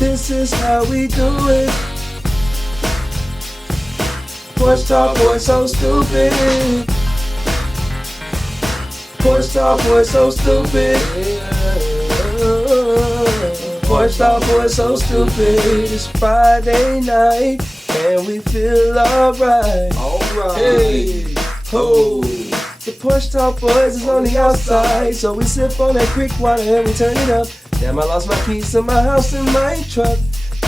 This is how we do it. Porch Talk Boys so stupid. Porch Talk Boys so stupid. Porch Talk Boys so stupid. It's Friday night and we feel alright. Alright. Hey, ho. The Porch Talk Boys is on the outside, so we sip on that creek water and we turn it up. Damn, I lost my keys to my house and my truck.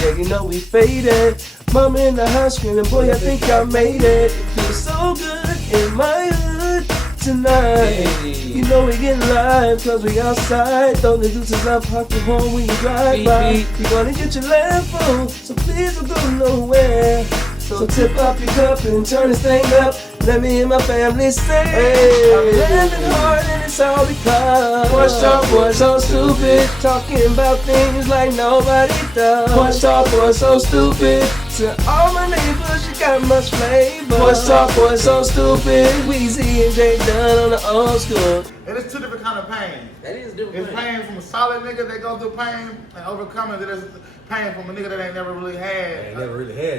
Yeah, you know we faded. Mama in the house screaming, boy, I think I made it. It feels so good in my hood tonight. Hey. You know we getting live, cause we outside. Throw the deuces up, honk your horn when you drive by. You gonna get your lamp full, so please don't go nowhere. So tip up your cup and turn this thing up. Let me and my family say, hey, I'm living hard and it's all because Porch Talk Boys so stupid, talking about things like nobody does. Porch Talk Boys so stupid, to all my neighbors you got much flavor. Porch Talk Boys so stupid, Weezy and J Dunn on the old school. And it's two different kind of pain. That is different. It's pain from a solid nigga that go through pain and overcoming it. There's pain from a nigga that ain't never really had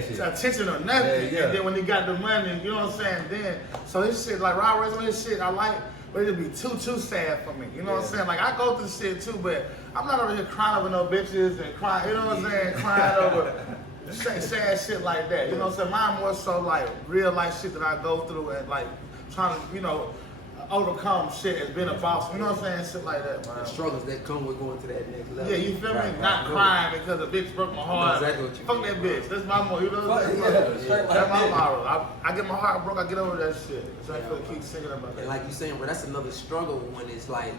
shit. Attention or nothing. Yeah. And then when he got the money, you know what I'm saying? Then so his shit, like Rob Raising his shit, I like, but it'd be too sad for me. You know what I'm saying? Like I go through shit too, but I'm not over here crying over no bitches and crying, you know what I'm saying? Crying over sad shit like that. You know what I'm saying? Mine more so like real life shit that I go through and like trying to, you know, overcome shit as being a boss, you know what I'm saying? Shit like that, man. The struggles that come with going to that next level. Yeah, you feel me? Right, Not crying because a bitch broke my heart. Exactly what you Fuck mean. that bitch. That's my motto. You know what I'm saying? That's my motto. I get my heart broke, I get over that shit. So I feel keep singing about that. And like you saying, bro, that's another struggle when it's like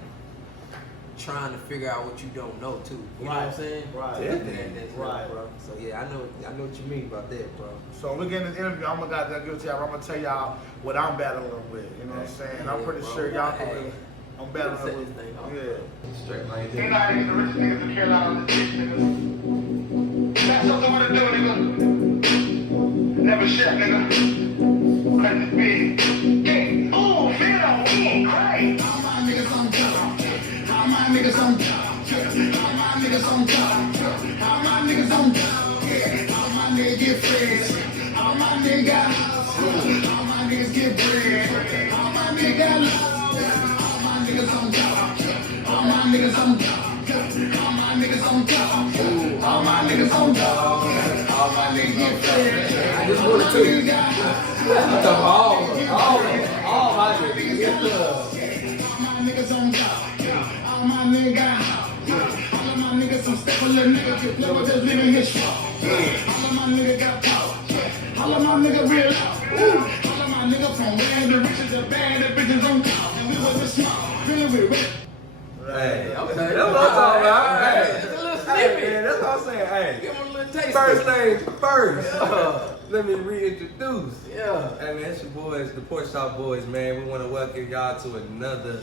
trying to figure out what you don't know too. You know what I'm saying? Right. To get to that next level, Right. bro. So yeah, I know what you mean about that, bro. So when we get in this interview, I'm gonna give it to y'all. I'm gonna tell y'all what I'm battling with. You know what I'm saying? And I'm pretty bro. sure y'all Hey. can. I'm battling Set with. this thing off. Yeah. Straight like They that. not even the rich niggas in Carolina, the rich niggas. That's something I wanna do, nigga. Never shut, nigga. Cause it's big. Yeah. Ooh, feel on me, crazy. All my niggas on top. All my niggas on top. All my niggas on top. All my niggas on top. Yeah. All my niggas get friends. All my niggas got house. All my niggas get bread. All my niggas got love. All my niggas on top. All my niggas on top. All my niggas on top. All my niggas on top. All my niggas get friends. I just wanted to. I'm talking all my niggas get love. All my niggas on top. All my niggas got house. All of my niggas some step on your nigga get never just living his show. All of my niggas got power. All of my niggas real out. All of my niggas from bad to riches to bad, the bitches on top. And we wasn't small. Feeling with rich. Hey, okay. That's what I'm talking about. Hey, Hey, it's a little hey, snippet. man, that's what I'm saying. Hey, Give them a little taste. first things first. Let me reintroduce. Yeah. Hey, man, it's your boys, the Porch Talk Boys, man. We want to welcome y'all to another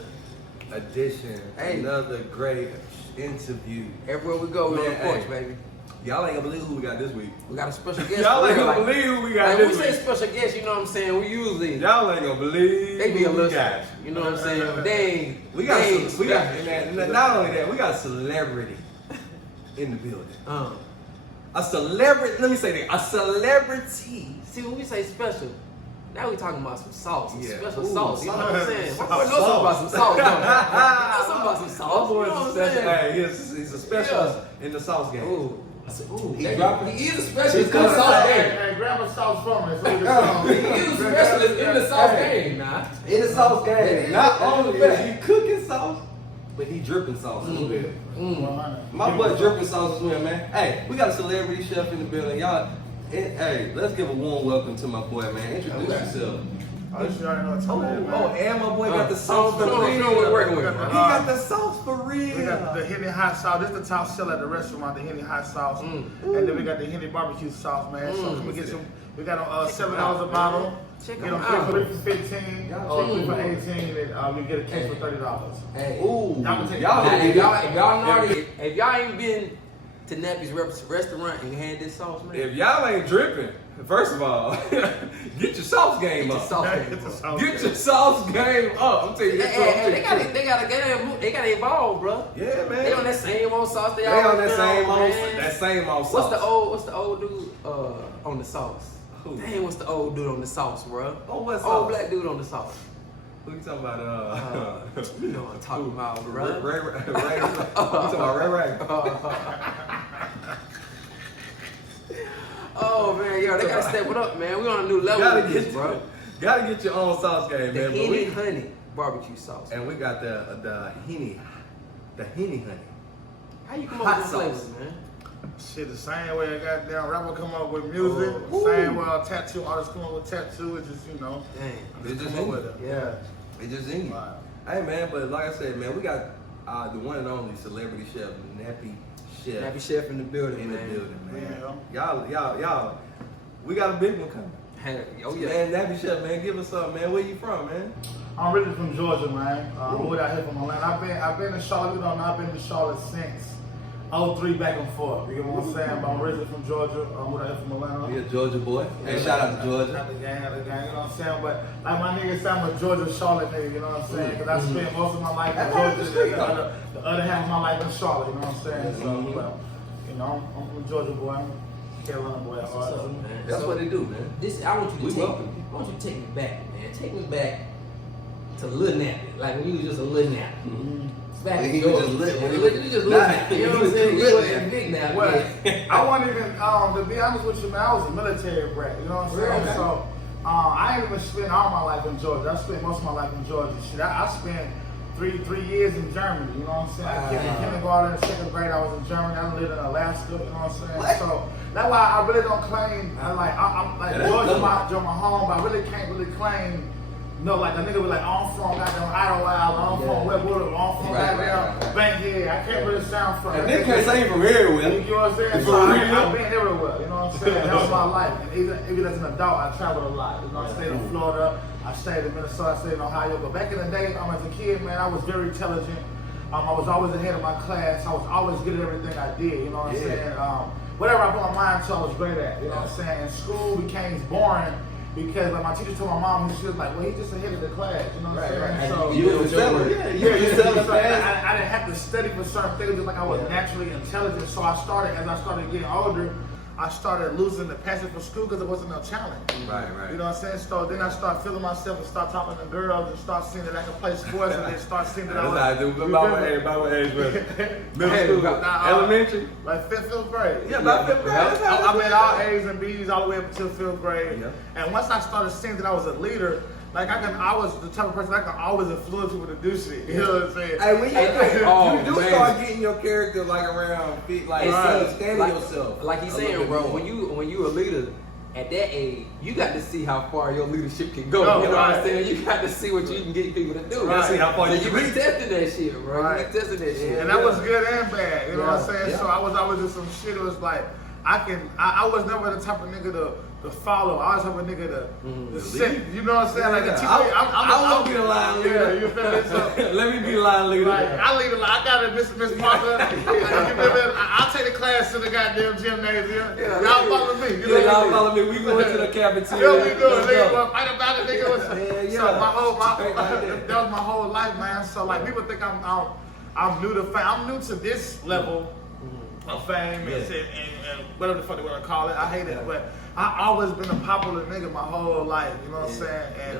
edition, another great interview. Everywhere we go, we on the Man, porch, hey. baby. Y'all ain't gonna believe who we got this week. We got a special guest. Y'all for ain't real, gonna like- believe who we got Like, when we this say week. special guest, you know what I'm saying? We usually Y'all ain't gonna believe they be a who little, we got. you know what I'm saying? They ain't. We got, they ain't we got, special. man, not only that, we got a celebrity in the building. Uh, A celebrity, let me say that, a celebrity. see, when we say special, now we talking about some sauce, some Yeah. special Ooh, sauce. You know what I'm saying? My boy knows sauce. something about some sauce, don't he? Know something about some sauce. You know what I'm saying? Hey, he's a specialist in the sauce game. Ooh. I said, ooh, He he, dropping- he is a specialist He in the sauce Hey, game. hey, grab a sauce from me. So we can He is a specialist in the sauce game, nah. In the sauce Yeah, game. Not yeah, only yeah. is he cooking sauce, but he dripping sauce a little bit. My boy dripping sauce as well, man. Hey, we got a celebrity chef in the building. Y'all, hey, let's give a warm welcome to my boy, man. Introduce yourself. Oh, you already know what time it is, man. Oh, and my boy got the sauce for Come on, real. come on, we're working with He him. got the sauce for real. We got the Henny hot sauce. This is the top seller at the restaurant, the Henny hot sauce. And then we got the Henny barbecue sauce, man. So come and get some. We got $7 a bottle. Check Get them them out. free for 15, or free for 18, and we get a case for $30. Hey, Ooh, Y'all can take y'all, now, if y'all know already, if y'all ain't been to Nappy's restaurant and had this sauce, man, if y'all ain't dripping, first of all, get your sauce game get your up. sauce Get game. the sauce. Get your sauce game up. I'm telling you, that's what I'm Hey, telling you. they gotta evolve, bro. Yeah, They on man. that same own sauce. They on always that same old sauce. What's the old dude on the sauce? Who? Dang, what's the old dude on the sauce, bro? Oh, what sauce? Old black dude on the sauce. Who you talking about? You know what I'm talking about, bro. Ray. You talking about Ray? Oh man, yo, they gotta step it up, man. We on a new level with this, bro. Gotta get your own sauce game, The man. honey barbecue sauce. And we got the Henny honey. How you come hot up with sauce. flavors, man? Shit, the same way a goddamn rapper come up with music, same way a tattoo artist come up with tattoo, it's just, Dang. It's just come up in with you. it. Yeah. It's just in you. Right. Hey man, but like I said, man, we got the one and only celebrity chef, Nappy Chef, Nappy Chef in the building, in the man. building, man. Yeah. Y'all, we got a big one coming. Oh yeah. Man, Nappy Chef, man, give us up, man. Where you from, man? I'm originally from Georgia, man. Moved out here from Atlanta. I've been in Charlotte, you know, I've been in Charlotte since 03 back and forth. You get what I'm saying? But I'm originally from Georgia. Moved out here from Atlanta. We a Georgia boy. Hey, shout out to Georgia. Not the gang, you know what I'm saying? But like my niggas say, I'm a Georgia Charlotte nigga, you know what I'm saying? Because I spent most of my life in Georgia, the other half of my life in Charlotte, you know what I'm saying? So, well, you know, I'm from Georgia boy, I'm a Carolina boy. That's what they do, man. I want you We to welcome you. I want you to take me back, man. Take me back to Lil Nappy, like when you was just a Lil Nappy. Back When in he was Georgia. just lit, Yeah, when you just Lil Nappy. You know what I'm saying? You wasn't big now. Well, I wasn't even, to be honest with you, man, I was a military brat, you know what I'm saying? Okay. So, I ain't even spent all my life in Georgia. I spent most of my life in Georgia. Shit, I spent three years in Germany, you know what I'm saying? I came in kindergarten, second grade, I was in Germany. I lived in Alaska, you know what I'm saying? So, that's why I really don't claim, I'm like Georgia my home, but I really can't really claim. No, like a nigga was like, I'm from goddamn Idlewild, I'm from Westwood, I'm from goddamn Bankhead. I can't really sound from. And they can't say from everywhere. You know what I'm saying? So I've been everywhere, you know what I'm saying? That was my life. And even as an adult, I traveled a lot. You know, I stayed in Florida, I stayed in Minnesota, I stayed in Ohio. But back in the day, as a kid, man, I was very intelligent. I was always ahead of my class. I was always good at everything I did, you know what I'm saying? Whatever I put my mind to, I was great at, you know what I'm saying? And school became boring. Because like my teacher told my mom, she was like, well, he's just ahead of the class, you know what I'm saying? So You was I didn't have to study for certain things, just like I was naturally intelligent. So as I started getting older, I started losing the passion for school because there wasn't no challenge. Right. You know what I'm saying? So then I started feeling myself and start talking to girls and start seeing that I could play sports and then start seeing that I was. About what age, middle school, elementary? Like fifth grade. Yeah, about fifth grade. I made all A's and B's all the way up until fifth grade. Yeah. And once I started seeing that I was a leader, like I was the type of person I can always influence people to do shit. You know what I'm saying? Hey, when you do man. start getting your character like around feet, like understanding like, yourself. Like he's saying, bro, when you a leader at that age, you got to see how far your leadership can go. You know what I'm saying? You got to see what you can get people to do. Right. See how far So you you can be testing that shit, bro. Right. You be testing that shit. And that was good and bad. You know what I'm saying? Yeah. So I was always in some shit. It was like I was never the type of nigga to follow. I was the type of nigga to sit. You know what I'm saying? Like the teacher. I won't be the line leader. Yeah, you feel me? So, Let me be the line leader. like, I lead a lot. I got it, Miss Parker. I'll take the class to the goddamn gymnasium. Y'all follow me. You know what I Y'all mean? follow me. We go into the cafeteria. Yeah, we do. Let's Nigga, go. wanna fight about it, nigga. Yeah. So that was my whole life, man. So like people think I'm new to fame. I'm new to this level of fame and whatever the fuck they want to call it. I hate it, but I always been a popular nigga my whole life. You know what I'm saying? And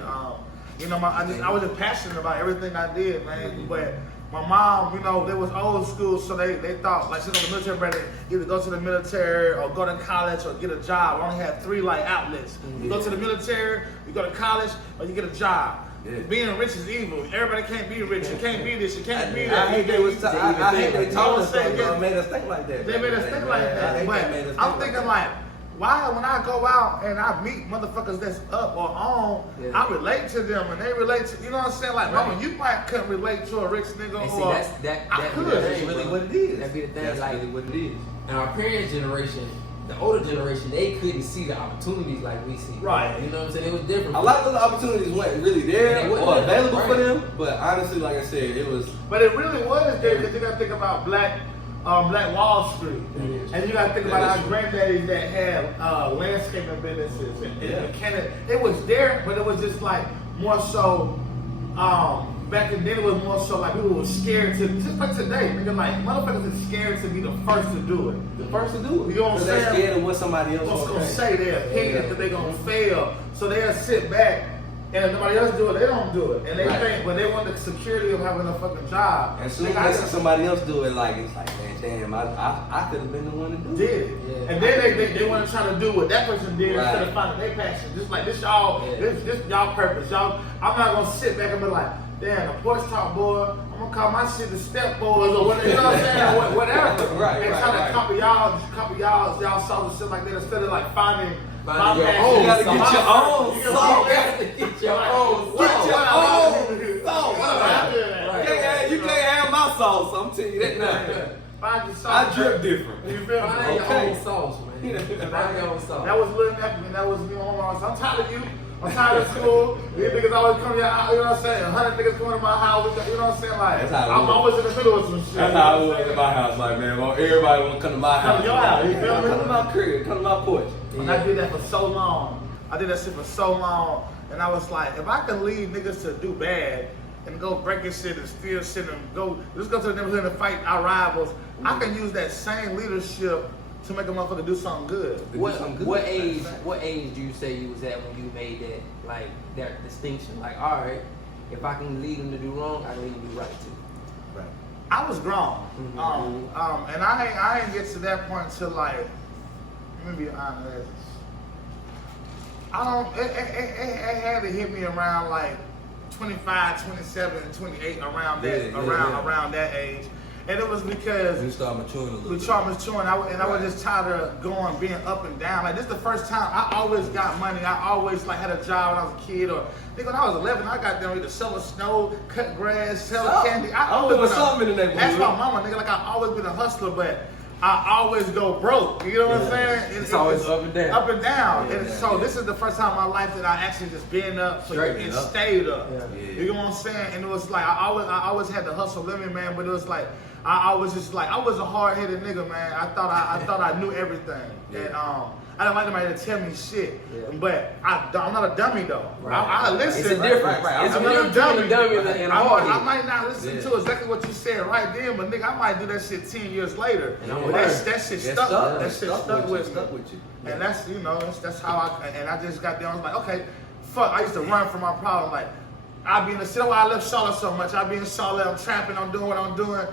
you know, I was just passionate about everything I did, man. But my mom, you know, they was old school, so they thought like she's on the military brother, either go to the military or go to college or get a job. I only had three like outlets. You go to the military, you go to college, or you get a job. Yeah. Being rich is evil. Everybody can't be rich. You can't be this. You can't be that. I hate they told us that. They made us think like that. They made us think like that. But I'm thinking like, why when I go out and I meet motherfuckers that's up or on, I relate to them and they relate to, you know what I'm saying? Like, mama, you might couldn't relate to a rich nigga And or see, that's really what it is. That be the thing. That's like, really what it is. in our parents' generation, the older generation, they couldn't see the opportunities like we see. Right. You know what I'm saying? It was different. A lot of those opportunities weren't really there And they wasn't or there, available for right. them, but honestly, like I said, it was. But it really was there because you gotta think about Black Wall Street. And you gotta think about our granddaddies that had landscaping businesses and Canada. It was there, but it was just like more so back then it was more so like people were scared to, just like today, nigga, like motherfuckers are scared to be the first to do it. The first to do it. You know what I'm saying? They're scared of what somebody else was gonna say. say their opinion that they gonna fail. So they'll sit back and if nobody else do it, they don't do it. And they think, but they want the security of having a fucking job. And soon as they see somebody else do it, like it's like, man, damn, I could have been the one to do it. Did it. Yeah. And then they want to try to do what that person did instead of finding their passion. Just like this y'all, this y'all purpose. Y'all, I'm not gonna sit back and be like, damn, the Porch Talk boy, I'm gonna call my shit the Step Boys or whatever, you know what I'm saying? Or whatever. And try to copy y'all songs and shit like that instead of like finding your own. You gotta get your own You song. gotta get your own Get your own song. You can't have my sauce. I'm telling you that now. Find your sauce. I drip different. You feel me? Find your own sauce, man. Find your own sauce. That was Lil Nappy, and that was I'm tired of you. I'm tired of school. These niggas always come here, you know what I'm saying? 100 niggas coming to my house, you know what I'm saying? Like, I'm always in the middle of some shit. That's how I was in my house, like, man, everybody want to come to my house. Come to your house, you feel me? Come to my crib, come to my porch. And I did that for so long. I did that shit for so long. And I was like, if I could lead niggas to do bad and go breaking shit and steal shit and just go to the neighborhood and fight our rivals, I can use that same leadership to make a motherfucker do something good. What age do you say you was at when you made that distinction? Like, all right, if I can lead them to do wrong, I can lead them to do right too. Right. I was grown. And I ain't get to that point until like, let me be honest. It had to hit me around like 25, 27, 28, around that age. And it was because we started maturing a little bit. I was just tired of being up and down. Like this is the first time I always got money. I always like had a job when I was a kid, or nigga, when I was 11, I got them either selling snow, cut grass, sell candy. I always been something in the neighborhood. That's my mama, nigga. Like I always been a hustler, but I always go broke. You know what I'm saying? It's always up and down. Up and down. So this is the first time in my life that I actually just been up and stayed up. You know what I'm saying? And it was like I always had the hustle limit, man. But it was like I was just like I was a hard-headed nigga, man. I thought I knew everything, and I didn't like nobody to tell me shit. But I'm not a dummy though. Right. I listen. It's a difference. It's I'm not a dummy. And I might not listen to exactly what you said right then, but nigga, I might do that shit 10 years later. And that shit stuck. That shit stuck with you. And that's that's how I just got there. I was like, okay, fuck. I used to run from my problem. Like I be in the city. Why I left Charlotte so much. I be in Charlotte. I'm trapping. I'm doing what I'm doing.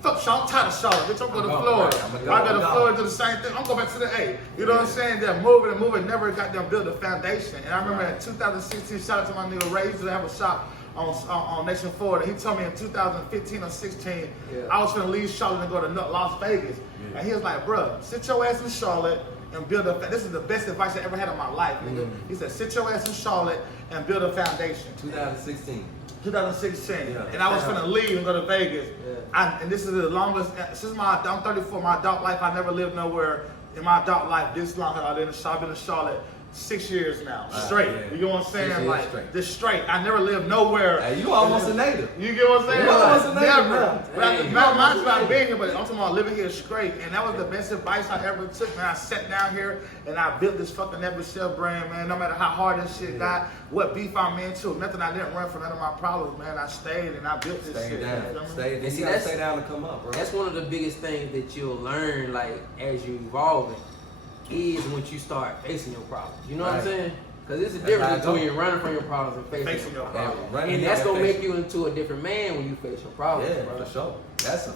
Fuck Charlotte. I'm tired of Charlotte. Bitch, I'm going to Florida. I go to Florida, do the same thing. I'm going back to the A. You know what I'm saying? They're moving. Never got them build a foundation. And I remember in 2016, shout out to my nigga Ray. He used to have a shop on Nation Florida. He told me in 2015 or 16, I was gonna leave Charlotte and go to Las Vegas. And he was like, bruh, sit your ass in Charlotte and build a. This is the best advice I ever had in my life, nigga. He said, sit your ass in Charlotte and build a foundation. 2016. And I was gonna leave and go to Vegas. And this is the longest. Since I'm 34, my adult life, I never lived nowhere in my adult life this long. I've been in Charlotte 6 years now, straight. You know what I'm saying? Like just straight. I never lived nowhere. Hey, you almost a native. You get what I'm saying? You almost a native. Never. Mine's about being here, but I'm talking about living here straight. And that was the best advice I ever took. Man, I sat down here and I built this fucking Nappy Chef brand, man. No matter how hard this shit got, what beef I'm into, nothing. I didn't run from none of my problems, man. I stayed and I built this shit. Stay down. You gotta stay down to come up, bro. That's one of the biggest things that you'll learn, like as you evolving, is when you start facing your problems. You know what I'm saying? Because it's a difference between running from your problems and facing your problems. And that's going to make you into a different man when you face your problems. Yeah, for sure.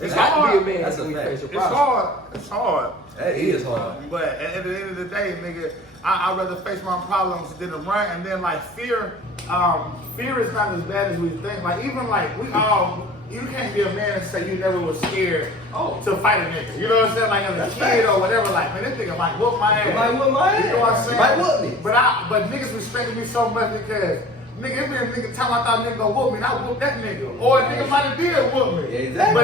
It's hard to be a man when you face your problems. It's hard. It is hard. But at the end of the day, nigga, I'd rather face my problems than to run. And then like fear is not as bad as we think. Like even like you can't be a man and say you never was scared to fight a nigga. You know what I'm saying? Like as a kid or whatever, like, man, this nigga might whoop my ass. Might whoop my ass. You know what I'm saying? Might whoop me. But niggas respected me so much because nigga, if a nigga time I thought nigga gonna whoop me, and I whoop that nigga. Or a nigga might have did whoop me. Exactly.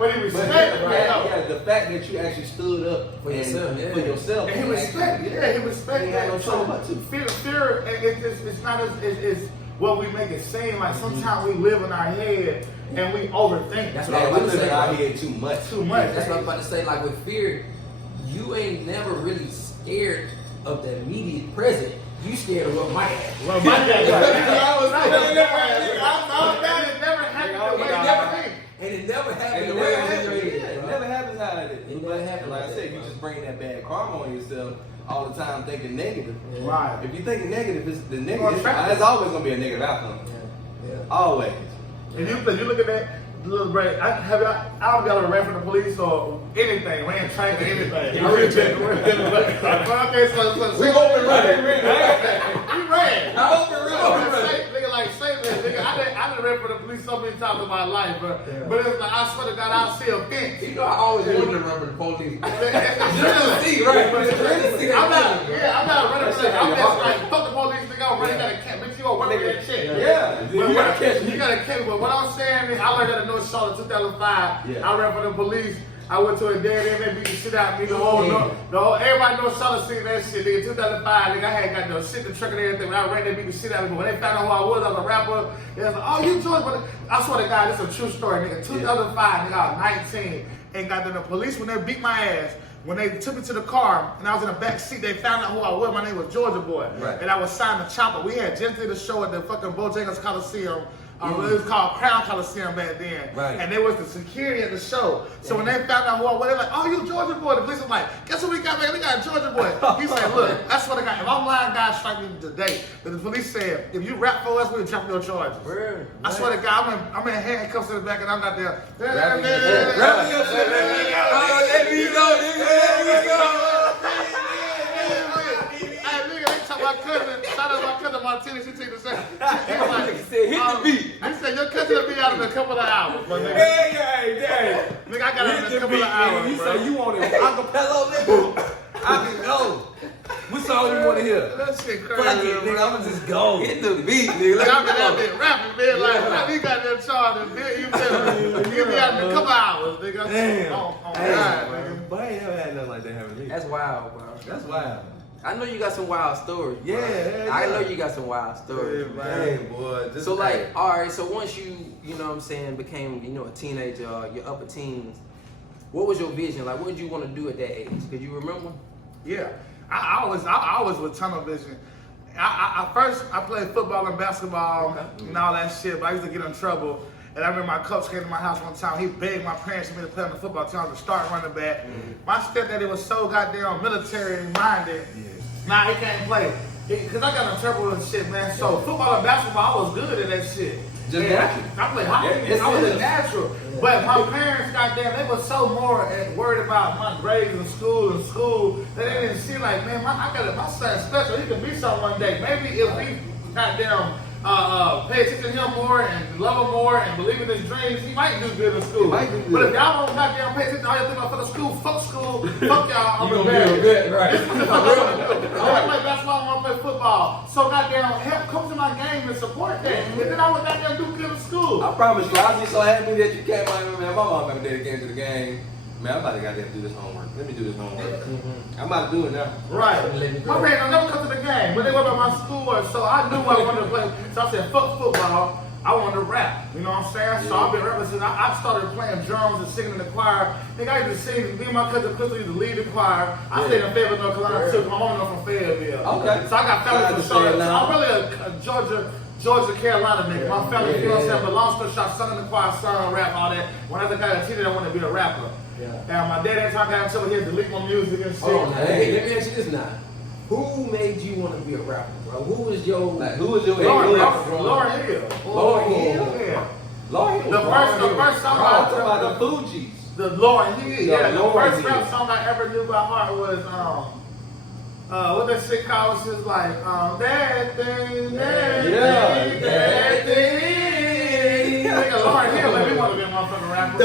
But he respected me. Yeah, the fact that you actually stood up for yourself. And he respected he respected that. No trouble about you. Fear, it's not as what we make it seem. Like sometimes we live in our head and we overthink. That's what I was about to say. Out here too much. That's what I was about to say. Like with fear, you ain't never really scared of the immediate present. You scared of what Mike had. Well, my dad, and it never happened the way it was in your head. It never happens how it is. It never happened Like I like said, that, you just bring that bad karma on yourself all the time thinking negative. Right. If you're thinking negative, it's the negative. There's always gonna be a negative outcome. Yeah. Always. And you look at that little break. I don't got a rap for the police or anything, ran track or anything. Okay, so We open running. We ran. Open running. Nigga, like, say that. Nigga, I didn't rap for the police so many times in my life, bro. But it's like, I swear to God, I'll see a fence. You know, I always wanted to run for the police. I'm not running for that. I'm just like, fuck the police, nigga. I'm running, gotta catch. Bitch, you gonna work with that shit. Yeah. You gotta catch me. You gotta catch me. But what I'm saying is, I learned that in North Charlotte 2005. Yeah. I ran for the police. I went to a dead end, they beat the shit out of me. The whole, everybody knows Charlotte seen that shit. Nigga, 2005, nigga, I had got the shit, the truck and everything. When I ran, they beat the shit out of me. But when they found out who I was a rapper, they was like, oh, you George. But I swear to God, this is a true story, nigga. 2005, nigga, I was 19. And got to the police when they beat my ass. When they took me to the car and I was in the back seat, they found out who I was. My name was Georgia Boy. Right. And I was signed to Chopper. We had just did a show at the fucking Bojangles Coliseum. It was called Crown Coliseum back then. Right. And there was the security at the show. So when they found out who I was, they're like, oh, you Georgia Boy. The police was like, guess what we got, man? We got a Georgia Boy. He said, look, that's what I got. If I'm lying, God strike me today. But the police said, if you rap for us, we'll drop your charges. Word. I swear to God, I'm in handcuffs in the back and I'm not there. Rapping your shit. Let me go, nigga. My cousin, shout out my cousin Martina, she took the same. He was like, He said, hit the beat. I said, your cousin will be out in a couple of hours, my nigga. Hey. Nigga, I got out in a couple of hours, You bro. say you want it acapella, nigga? I can go. What song you want to hear? That shit crazy, Fuck it, nigga. I'ma just go. Hit the beat, nigga. Like, I'm in that bitch rapping, man. Like, he got that charge and bitch, you feel me? He'll be out in a couple hours, nigga. Damn. Oh, God, nigga. But I ain't never had nothing like that happen to me. That's wild, bro. That's wild. I know you got some wild stories. Bro. Yeah. I know you got some wild stories. Hey, boy. So like, all right. So once you know what I'm saying, became a teenager, your upper teens. What was your vision? Like, what did you want to do at that age? Could you remember? Yeah, I always with tunnel vision. First I played football and basketball and all that shit, but I used to get in trouble. And I remember my coach came to my house one time. He begged my parents for me to play on the football team. I was a starting running back. My stepdaddy was so goddamn military minded. Nah, he can't play. Because I got in trouble and shit, man. So football and basketball, I was good at that shit. Just natural. I played hockey. Yeah, I was a natural. But my parents, goddamn, they were so more worried about my grades in school that they didn't see like, man, my son's special. He can be something one day. Maybe if we goddamn pay attention to him more and love him more and believe in his dreams, he might do good in school. But if y'all don't goddamn pay attention to all y'all think about for the school, fuck y'all, I'm embarrassed. Right. I want to play basketball, I want to play football. So goddamn, help come to my game and support that. And then I would goddamn do good in school. I promise you, I was just so happy that you came out, man. My mom and daddy came to the game. Man, I'm about to goddamn do this homework. Let me do this homework. I'm about to do it now. Right. My parents don't never come to the game, but they went by my schoolwork, so I knew I wanted to play. So I said, fuck football. I wanted to rap. You know what I'm saying? So I've been rapping since I started playing drums and singing in the choir. Nigga, I used to sing. Me and my cousin Crystal used to lead the choir. I stayed in Fayetteville, North Carolina too. My mom was from Fayetteville. Okay. So I got family from Charlotte. I'm really a Georgia, Carolina nigga. My family, you know what I'm saying? But long story short, sung in the choir, sung, rap, all that. When I was a guy that teacher, I wanted to be a rapper. And my dad every time I got in trouble, he had to delete my music and shit. Hold on, hey, let me ask you this now. Who made you want to be a rapper, bro? Who was your Lauren Hill. Lauren Hill? Yeah. Lauren Hill. The first song I'm talking about the Fugees. The Lauren Hill. Yeah, the Lauren first Hill. rap song I ever knew by heart was what that shit called was just like that thing. Nigga, Lauren Hill made me want to be a motherfucking rapper.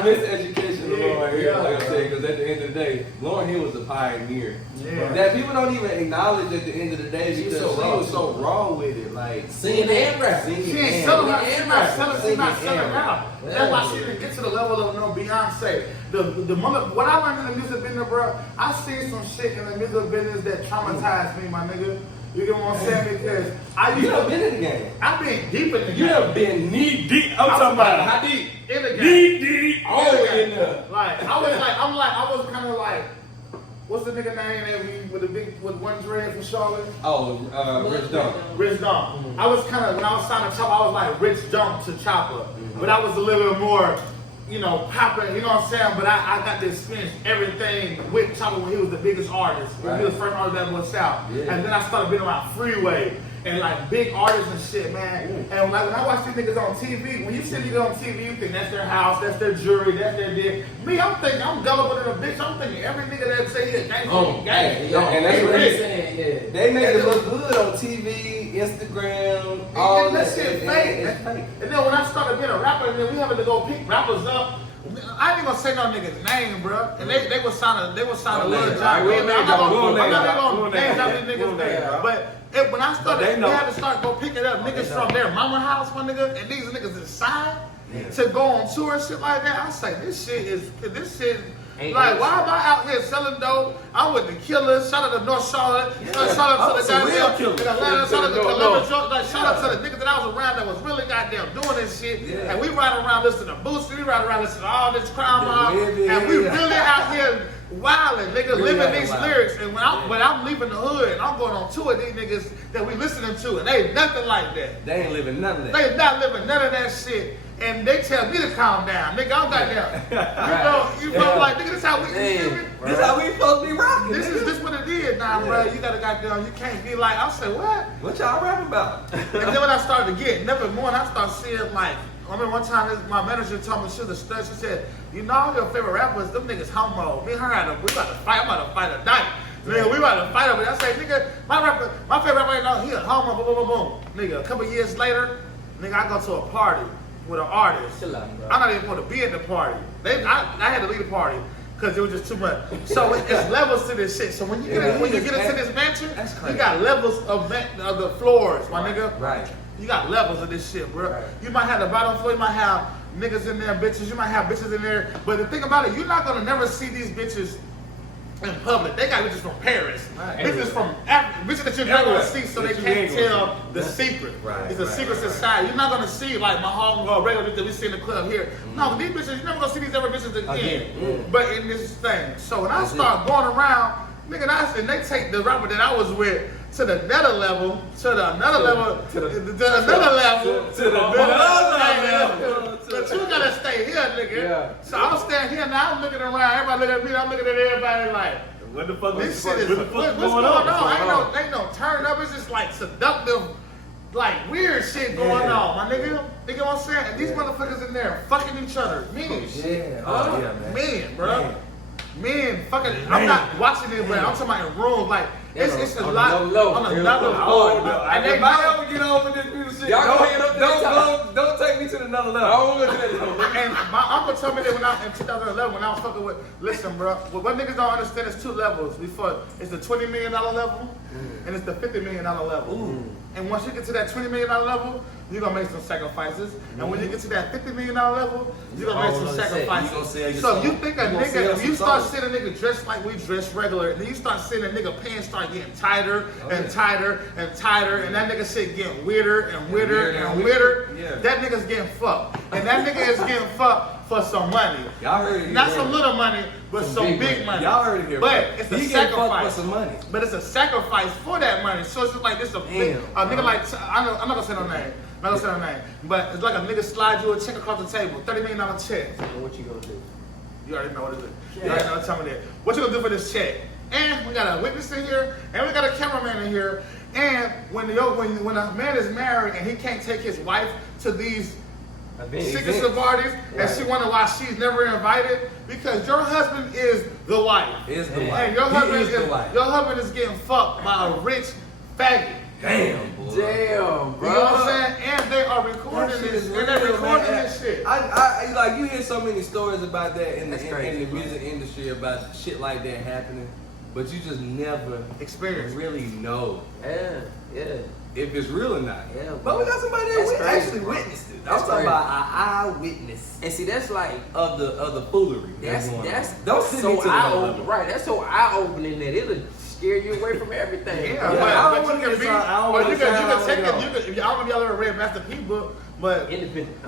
Miseducation of Lauren Hill, like I said, because at the end of the day, Lauren Hill was a pioneer. Yeah. That people don't even acknowledge at the end of the day because she was so raw with it, like singing and rapping. She ain't selling out. She's not selling out. That's why she didn't get to the level of Beyonce. The moment what I learned in the music business, bro, I seen some shit in the music business that traumatized me, my nigga. You get what I'm saying? Because you done been in the game. I've been deep in the game. You have been knee deep. I'm talking about how deep? In the game. Knee deep. All in there. I was kind of like, What's the nigga name that with one dread from Charlotte? Oh, Rich Dump. Rich Dump. I was kind of, when I was signing Chopper, I was like Rich Dump to Chopper. But I was a little more, popping, you know what I'm saying? But I got to experience everything with Chopper when he was the biggest artist. When he was the first artist that went south. Yeah. And then I started being around Freeway. And like big artists and shit, man. And when I watch these niggas on TV, when you see niggas on TV, you think that's their house, that's their jewelry, that's their dick. Me, I'm thinking, I'm gullible than a bitch. I'm thinking every nigga that say he's a gangster, and that's what they saying. They make it look good on TV, Instagram, all that shit fake. And then when I started being a rapper, and then we having to go pick rappers up. I ain't gonna say no nigga's name, bro. And they was signing Lil Jon. I'm not gonna name these niggas' name. But when I started, we had to start go picking up niggas from their mama house, my nigga, and these niggas inside to go on tour and shit like that. I say this shit. Like, why am I out here selling dope? I'm with the Killers. Shout out to North Charlotte. Shout out to the goddamn Atlanta. Shout out to Columbus. Shout out to the niggas that I was around that was really goddamn doing this shit. And we ride around listening to Boosie. We ride around listening to all this crime mob. And we really out here wilding, nigga, living these lyrics. And when I'm leaving the hood and I'm going on tour, these niggas that we listening to, and they ain't nothing like that. They ain't living none of that. They not living none of that shit. And they tell me to calm down. Nigga, I'm goddamn. You know, like, nigga, this how we, This how we supposed to be rocking. This what it is now, bro. You gotta goddamn, you can't be like, I say, what? What y'all rapping about? And then when I started to get, never more, and I started seeing, like, I remember one time my manager told me she was a stud. She said, all your favorite rappers, them niggas homo. Me and her, we about to fight. I'm about to fight tonight. Nigga, we about to fight over there. I say, nigga, my favorite rapper ain't no, he a homo, boom, boom, boom, boom. Nigga, a couple years later, nigga, I go to a party with an artist. I'm not even supposed to be at the party. I had to leave the party because it was just too much. So it's levels to this shit. So when you get into this mansion, you got levels of the floors, my nigga. Right. You got levels of this shit, bro. Right. You might have the bottom floor, you might have niggas in there, bitches. You might have bitches in there. But the thing about it, you're not gonna never see these bitches in public. They got bitches from Paris, bitches from Africa, bitches that you're not gonna see, so they can't tell the secret. Right, it's a secret society. You're not gonna see like my homegirl regular bitch that we see in the club here. No, these bitches, you're never gonna see these other bitches again. But in this thing, so when I start going around, nigga, and they take the rapper that I was with to the another level, to another level. But you gotta stay here, nigga. Yeah. So I'm standing here now, I'm looking around, everybody looking at me, I'm looking at everybody like, what the fuck this shit is, what's going on? Ain't no turn up, it's just like seductive, like weird shit going on, my nigga. You know what I'm saying? And these motherfuckers in there fucking each other. Men. Man. Men, bro. Men fucking, I'm not watching it, but I'm talking about in rooms, like, it's a lot on another level. And if I ever get over this music shit, don't take me to another level. And my uncle told me that in 2011 when I was fucking with, listen, bro, what niggas don't understand is two levels. It's the $20 million level and it's the $50 million level. And once you get to that $20 million level, you're gonna make some sacrifices. And when you get to that $50 million level, you're gonna make some sacrifices. So you think a nigga, if you start seeing a nigga dressed like we dress regular, and then you start seeing a nigga pants start getting tighter and tighter and tighter, and that nigga shit getting weirder and weirder and weirder, that nigga's getting fucked. And that nigga is getting fucked for some money. Y'all heard it. Not some little money, but some big money. Y'all heard it here. But it's a sacrifice. For some money. But it's a sacrifice for that money. So it's just like this a nigga like, I'm not gonna say no name. But it's like a nigga slide you a check across the table, $30 million check. So what you gonna do? You already know what it is. You already know, tell me that. What you gonna do for this check? And we got a witness in here, and we got a cameraman in here. And when a man is married and he can't take his wife to these secret parties, and she wonder why she's never invited, because your husband is the wife. And your husband is getting fucked by a rich faggot. Damn, boy. Damn, bro. You know what I'm saying? And they are recording this. And they're recording this shit. I like, you hear so many stories about that in the music industry about shit like that happening, but you just never really know. If it's real or not. Yeah, but we got somebody that actually witnessed it. I'm talking about an eyewitness. And see, that's like of the foolery. That's don't so eye-opening. Right, that's so eye-opening that it'll scare you away from everything. Yeah, but I don't want to be. You can take it. I don't know if y'all ever read Master P book, but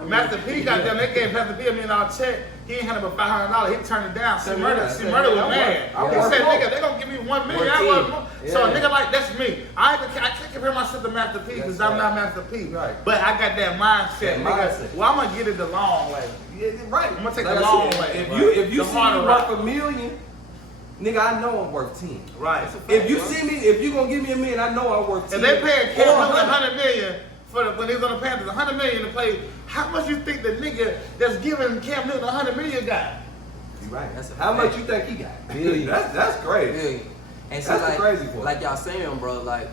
Master P got them. They gave Master P $1 million check He ain't had but $500. He turned it down. See, murder was mad. He said, nigga, they gonna give me $1 million. So a nigga like, that's me. I can't compare myself to Master P because I'm not Master P. Right. But I got that mindset, nigga. Well, I'm gonna get it the long way. Yeah, right. I'm gonna take the long way. If you see me worth $1 million, nigga, I know I'm worth 10. Right. If you see me, if you gonna give me $1 million, I know I'm worth 10. If they paying Cam Newton $100 million when he's on the Panthers, $100 million to play, how much you think the nigga that's giving Cam Newton $100 million got? You right. How much you think he got? Million. That's crazy. Million. And so that's like, crazy for like y'all saying, bro, like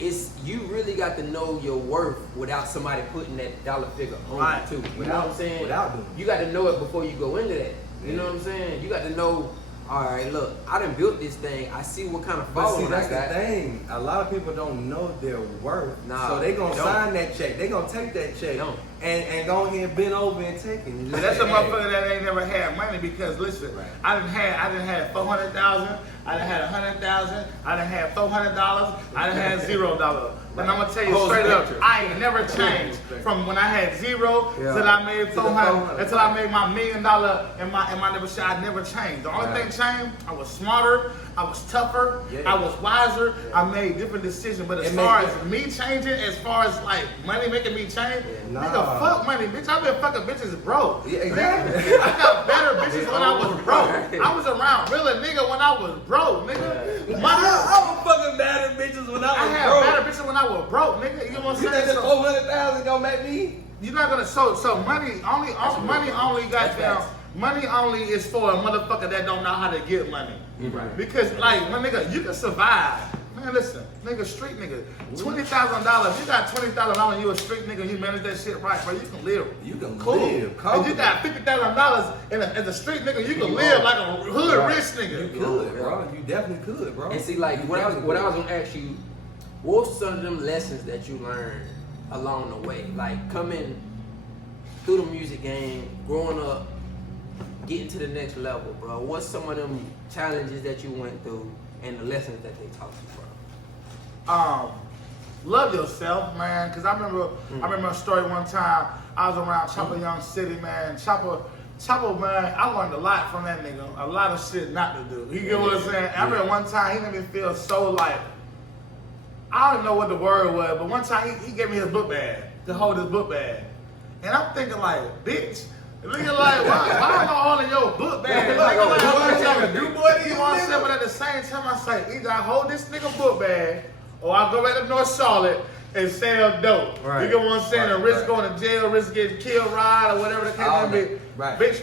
it's you really got to know your worth without somebody putting that dollar figure on you too. You know what I'm saying? Without doing it. You got to know it before you go into that. You know what I'm saying? You got to know. All right, look, I done built this thing. I see what kind of following that's I got. the thing. A lot of people don't know their worth. So they gonna sign that check. They gonna take that check and go ahead and bend over and take it. That's a motherfucker that ain't never had money because listen, I done had $400,000. I done had $100,000. I done had $400. I done had $0. And I'm gonna tell you straight up, I ain't never changed from when I had $0 till I made $400 until I made my $1 million in my never shit. I never changed. The only thing changed, I was smarter, I was tougher, I was wiser. I made different decisions. But as far as me changing, as far as like money making me change, nigga, fuck money, bitch. I've been fucking bitches broke. Yeah, exactly. I got better bitches when I was broke. I was around real nigga when I was broke, nigga. I was fucking better bitches when I was broke. I had better bitches when I was broke, nigga. You know what I'm saying? You think that $400,000 gonna make me? You're not gonna so money only got down. Money only is for a motherfucker that don't know how to get money. Right. Because like my nigga, you can survive. Man, listen, nigga, street nigga, $20,000. You got $20,000, you a street nigga, you manage that shit right, bro. You can live. You can live. If you got $50,000 as a street nigga, you can live like a hood rich nigga. You could, bro. You definitely could, bro. And see, like what I was gonna ask you, what were some of them lessons that you learned along the way, like coming through the music game, growing up, getting to the next level, bro? What's some of them challenges that you went through and the lessons that they taught you, bro? Love yourself, man. Cause I remember a story one time. I was around Chopper Young City, man. Chopper, man. I learned a lot from that nigga. A lot of shit not to do. You get what I'm saying? I remember one time he made me feel so like, I don't even know what the word was, but one time he gave me his book bag to hold his book bag, and I'm thinking like, bitch. Nigga like, why am I holding your book bag? Like, you know what I'm saying? But at the same time, I say, either I hold this nigga book bag, or I go back to North Charlotte and sell dope. Right. You get what I'm saying? And risk going to jail, risk getting killed, ride, or whatever the case may be. Right. Bitch,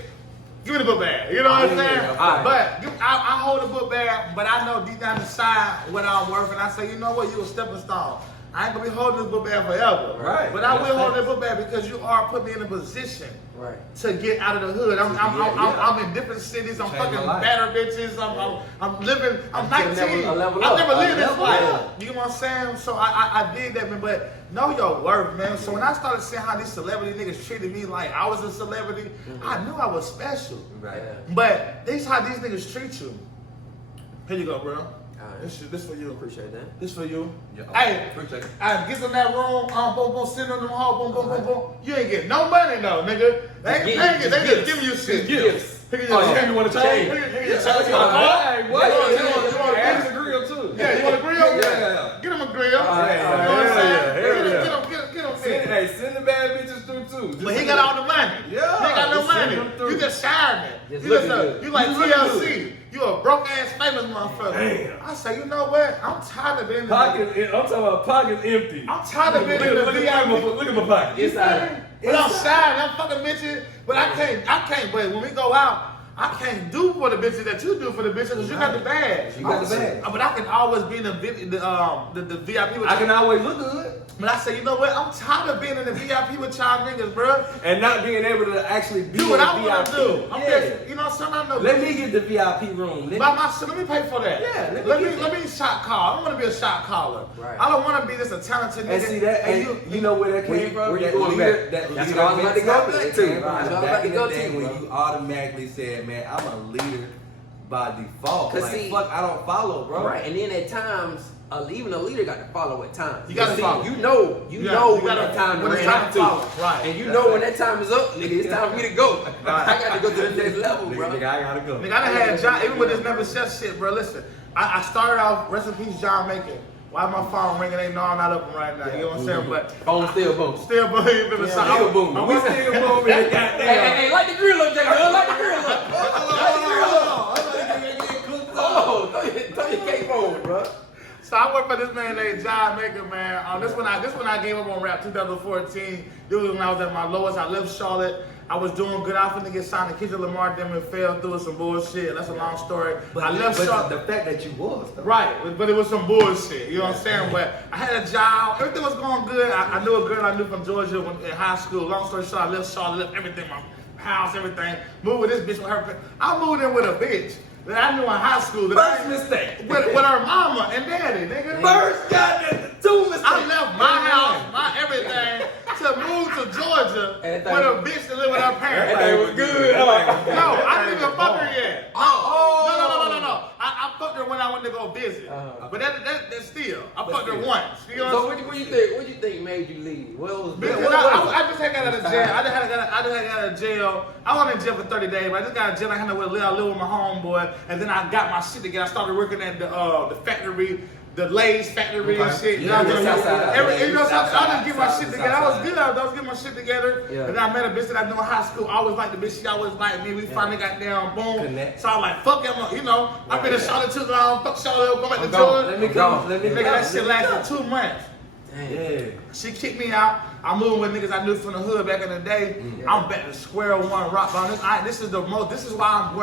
give me the book bag. You know what I'm saying? But I hold the book bag, but I know deep down inside what I'm worth, and I say, you know what? You a stepping stone. I ain't gonna be holding this book bag forever. Right. But I will hold this book bag because you are putting me in a position to get out of the hood. I'm in different cities. I'm fucking better bitches. I'm living. I'm 19. I've never lived this life. You know what I'm saying? So I did that, man. But know your worth, man. So when I started seeing how these celebrity niggas treated me like I was a celebrity, I knew I was special. Right. But this how these niggas treat you. Here you go, bro. This for you. Appreciate that. This for you. Yeah, hey, appreciate it. Get in that room, boom, sitting on them hall, boom. You ain't getting no money though, nigga. They just giving you shit. Gifts. You want to change? Hey, what? You want a grill too? Yeah, you want a grill? Yeah. Get him a grill. Get him. Hey, send the bad bitches through too. But he got all the money. Yeah. He ain't got no money. You just shining. You like TLC. You a broke ass famous motherfucker. Damn. I say, you know what? I'm tired of being I'm talking about pockets empty. I'm tired of being in the VIP. Look at my pocket. Inside. But I'm shy. I'm fucking bitches. But I can't. But when we go out, I can't do for the bitches that you do for the bitches because you got the bag. You got the bag. But I can always be in the VIP with I can always look good. But I say, you know what? I'm tired of being in the VIP with y'all niggas, bro. And not being able to actually be do what I want to do. I'm just, you know, something. Let me get the VIP room. By myself, let me pay for that. Yeah, let me shot call. I don't want to be a shot caller. Right. I don't want to be just a talented nigga. And see that, and you know where that came from? Where you going back? That's what I was about to go to. Back in the day when you automatically said, man, I'm a leader by default. Like, fuck, I don't follow, bro. Right, and then at times, even a leader got to follow at times. You got to follow. You know when that time to ran out to. Right. And you know when that time is up, nigga, it's time for me to go. I got to go to the next level, bro. Nigga, I gotta go. Nigga, I done had a job, even with this Nappy Chef shit, bro. Listen, I started off, rest in peace, John Macon. Why my phone ringing? They know I'm not open right now. You know what I'm saying? But phone still boom. Still boom. You feel me? Still boom. We still booming. Hey, light the grill up, Jay. Light the grill up. Throw your cape on, bro. So I worked for this man named John Macon, man. This when I gave up on rap, 2014. This was when I was at my lowest. I left Charlotte. I was doing good. I was finna get signed to Kendrick Lamar, then fell through some bullshit. That's a long story. But I left Charlotte. The fact that you was, though. Right, but it was some bullshit. You know what I'm saying? But I had a job. Everything was going good. I knew a girl I knew from Georgia in high school. Long story short, I left Charlotte, left everything, my house, everything. Moved with this bitch with her. I moved in with a bitch that I knew in high school. First mistake. With her mama and daddy, nigga. First goddamn 2 mistakes. I left my house, my everything, to move to Georgia with a bitch to live with her parents. That was good. No, I didn't even fuck her yet. No. I fucked her when I went to go visit. But that's still, I fucked her once. You know So what you think made you leave? What was I just got out of jail. I just got out of jail. I was in jail for 30 days, but I just got out of jail. I had nowhere to live. I lived with my homeboy, and then I got my shit together. I started working at the factory, the Lay's factory and shit. Yeah, I didn't get my shit together. I was good. I was getting my shit together. Yeah. And then I met a bitch that I knew in high school. I always liked the bitch. She always liked me. We finally got down. Boom. Connect. So I was like, fuck him. You know, I've been in Charlotte too long. Fuck Charlotte. Go back to gone. Georgia. Let me go. Nigga, that shit lasted 2 months. Yeah. She kicked me out. I moved with niggas I knew from the hood back in the day. I'm back to square one, rock bottom. This is why I'm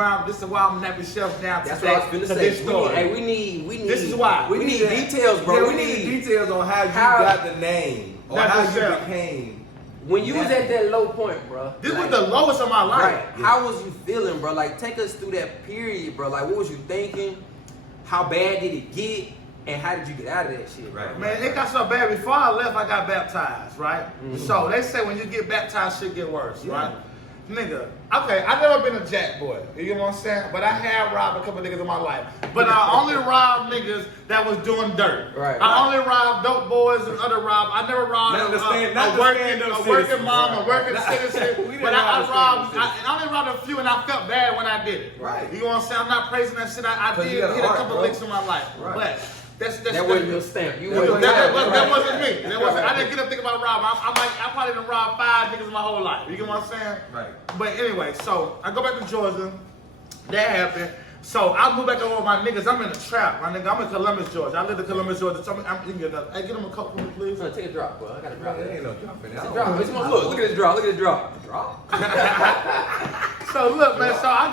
Nappy Chef now. That's what I was finna say. We need This is why. We need details, bro. Yeah, we need details on how you got the name or Nappy how you Chef. became. When you was at that low point, bro. This was the lowest of my life. Right. How was you feeling, bro? Like, take us through that period, bro. Like, what was you thinking? How bad did it get? And how did you get out of that shit? Right. Man, it got so bad. Before I left, I got baptized, right? So they say when you get baptized, shit get worse, right? Nigga, okay, I never been a jack boy. You know what I'm saying? But I have robbed a couple niggas in my life. But I only robbed niggas that was doing dirt. Right. I only robbed dope boys and other robbed. I never robbed a working mom, a working citizen. But I only robbed a few, and I felt bad when I did it. Right. You know what I'm saying? I'm not praising that shit. I did hit a couple licks in my life. Right. But That wasn't your stamp. That wasn't me. I didn't get up thinking about robbing. I probably done robbed 5 niggas in my whole life. You get what I'm saying? Right. But anyway, so I go back to Georgia. That happened. So I moved back over with my niggas. I'm in a trap, my nigga. I'm in Columbus, Georgia. I live in Columbus, Georgia. Tell me, get them a cup for me, please. Take a drop, bro. I got a drop. There ain't no drop in there. Look at this drop. Look at this drop. Drop. So look, man. So I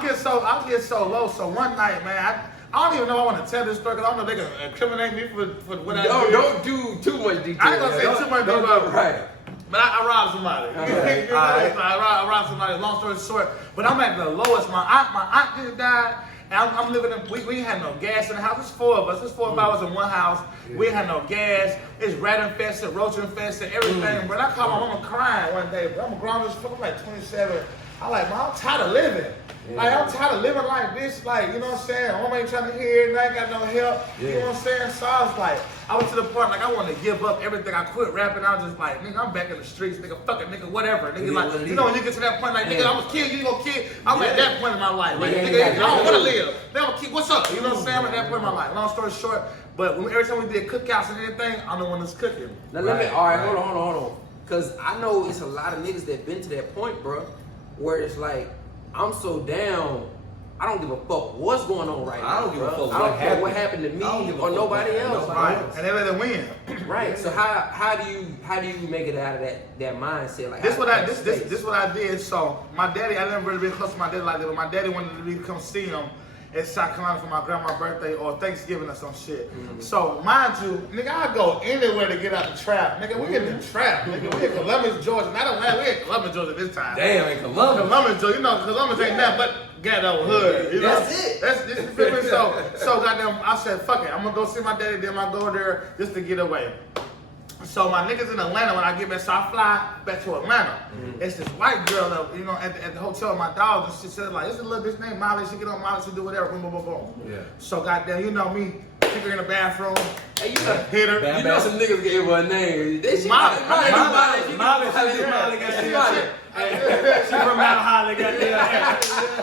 get so low. So one night, man, I don't even know if I want to tell this story because I don't know if they can incriminate me for what I do. Don't do too much detail. I ain't gonna say too much detail. Right. But I robbed somebody. Okay. I robbed somebody. Long story short, but I'm at the lowest. My aunt just died. And I'm living in, we had no gas in the house. There's 4 of us. There's 4 of us in one house. We had no gas. It's rat infested, roach infested, everything. But I called my mama crying one day. But I'm a grown as fuck. I'm like 27. I'm like, Mom, I'm tired of living. Like, I'm tired of living like this. Like, you know what I'm saying? Mama ain't trying to hear it. I ain't got no help. You know what I'm saying? So I was like, I went to the point, like, I wanted to give up everything. I quit rapping. I was just like, nigga, I'm back in the streets. Nigga, fuck it, nigga, whatever. Nigga, like, you know, when you get to that point, like, nigga, I'm gonna kill you, you gonna kill. I'm at that point in my life. Like, nigga, I don't want to live. They don't keep, what's up? You know what I'm saying? I'm at that point in my life. Long story short, but every time we did cookouts and anything, I'm the one that's cooking. Now, let me, all right, hold on. Because I know it's a lot of niggas that been to that point, bro, where it's like, I'm so down, I don't give a fuck what's going on right now. I don't give a fuck I don't care what happened to me or nobody else. Right. And they let it win. Right. So how do you make it out of that mindset? Like This what I did. So my daddy, I never really been close to my daddy like that, but my daddy wanted me to come see him in South Carolina for my grandma's birthday or Thanksgiving or some shit. So mind you, nigga, I go anywhere to get out the trap. Nigga, we in the trap. Nigga, we in Columbus, Georgia. Not Atlanta, we in Columbus, Georgia this time. Damn, in Columbus. Columbus, Georgia. You know, Columbus ain't nothing but ghetto hood. You know? That's it. That's you feel me? So goddamn, I said, fuck it. I'm gonna go see my daddy, then I go there just to get away. So my niggas in Atlanta, when I get back, so I fly back to Atlanta. It's this white girl up, you know, at the hotel with my dogs, and she said like, this is a little bitch named Molly, she get on Molly, she do whatever, boom, boom, boom, boom. Yeah. So goddamn, you know me, kick her in the bathroom. Hey, you know, hit her. You know some niggas gave her a name. They shit Molly She from Mount Holly, goddamn.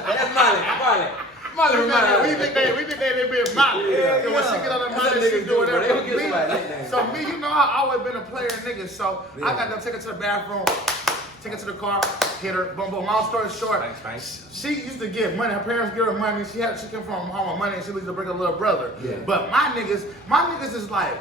That's Molly. Molly from Mount We think they been Molly. Yeah. When she get on the Molly, she do whatever. So me, you know, I always been a player nigga. So I got them take her to the bathroom, take her to the car, hit her, boom, boom. Long story short, she used to get money. Her parents give her money. She came from home with money, and she used to bring her little brother. Yeah. But my niggas is like,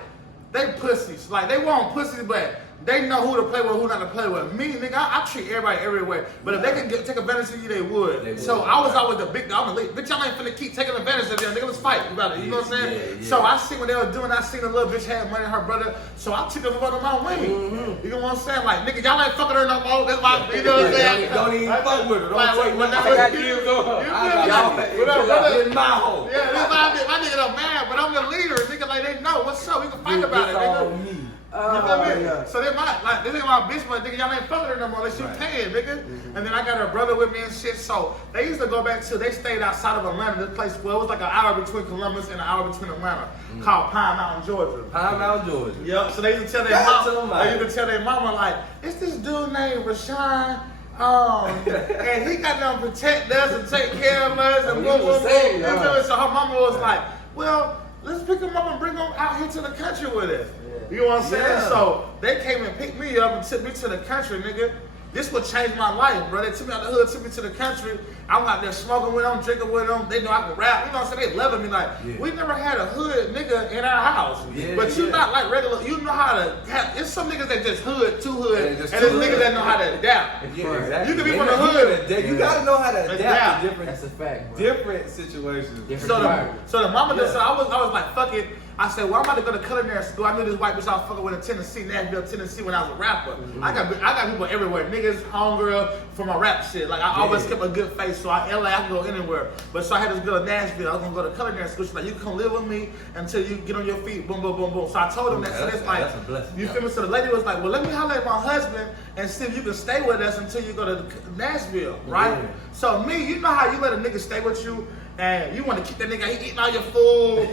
they pussies. Like they want pussies, but they know who to play with, who not to play with. Me, nigga, I treat everybody everywhere. But if they can take advantage of you, they would. So I was always the big dog. Bitch, y'all ain't finna keep taking advantage of them. Nigga, let's fight about it. You know what I'm saying? So I see what they were doing. I seen the little bitch had money in her brother. So I took her under my wing. You know what I'm saying? Like, nigga, y'all ain't fucking her no more. That's why, you know what I'm saying? Don't even fuck with her. Don't take I got deals on her. in my home. Yeah, this my nigga done mad, but I'm the leader. Nigga, like, they know. What's up? We can fight about it, nigga. You know what I mean? So they might, this ain't my bitch, but nigga, y'all ain't fucking her no more unless you paying, nigga. And then I got her brother with me and shit. So they used to go back to, they stayed outside of Atlanta. This place, well, it was like an hour between Columbus and an hour between Atlanta, called Pine Mountain, Georgia. Pine Mountain, Georgia. Yep. So they used to tell their mama, like, it's this dude named Rashawn. And he got them to protect us and take care of us and So her mama was like, well, let's pick him up and bring him out here to the country with us. You know what I'm saying? Yeah. So they came and picked me up and took me to the country, nigga. This would change my life, bro. They took me out the hood, took me to the country. I'm out there smoking with them, drinking with them. They know I can rap. You know what I'm saying? They loving me like, we never had a hood nigga in our house. But you not like regular, you know how to have, it's some niggas that just hood, too hood, and there's niggas that know how to adapt. Yeah, exactly. You can be from the hood. You gotta know how to adapt to That's a fact, bro. different situations. So the mama just said, I was like, fuck it. I said, well, I'm about to go to culinary school. I knew this white bitch I was fucking with in Tennessee, Nashville, Tennessee, when I was a rapper. I got people everywhere. Niggas, homegirl, for my rap shit. Like, I always kept a good face, so LA, I can go anywhere. But so I had this girl in Nashville. I was gonna go to culinary school. She's like, you can come live with me until you get on your feet, boom, boom, boom, boom. So I told him that. So it's like, that's a blessing. You feel me? So the lady was like, well, let me holler at my husband and see if you can stay with us until you go to Nashville, right? So me, you know how you let a nigga stay with you, and you want to keep that nigga, he eating all your food.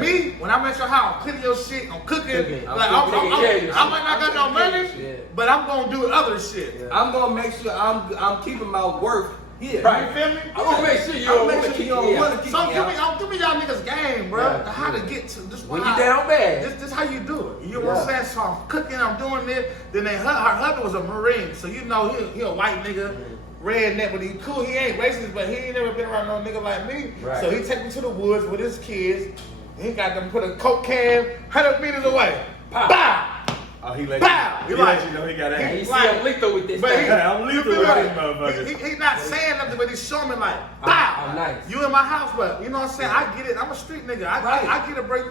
Me, when I'm at your house, I'm cooking your shit, I'm cooking. I might not got no money, but I'm gonna do other shit. I'm gonna make sure I'm keeping my work here. Right. You feel me? I'm gonna make sure you don't want to keep me out. So give me y'all niggas game, bro. How to get to this. When you down bad. This how you do it. You know what I'm saying? So I'm cooking, I'm doing this. Then her husband was a Marine, so you know he a white nigga. Redneck, but he cool. He ain't racist, but he ain't never been around no nigga like me. Right. So he take me to the woods with his kids. He got them put a coke can 100 meters away. Bow! Oh, he let you know he got ass. He see I'm lethal with this thing. I'm lethal with this motherfucker. He not saying nothing, but he's showing me like, bow! I'm nice. You in my house, but you know what I'm saying? I get it. I'm a street nigga. I get a break.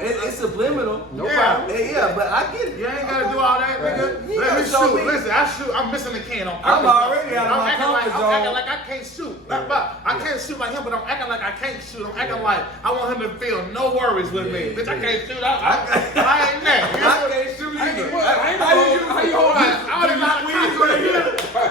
It's subliminal. No problem. Yeah, but I get it. You ain't gotta do all that, nigga. Let me shoot. Listen, I shoot. I'm missing the can on purpose. I'm already out of my comfort zone. I'm acting like I can't shoot. I can't shoot like him, but I'm acting like I can't shoot. I'm acting like I want him to feel no worries with me. Bitch, I can't shoot. I ain't that. I can't shoot either. How you hold it? I already got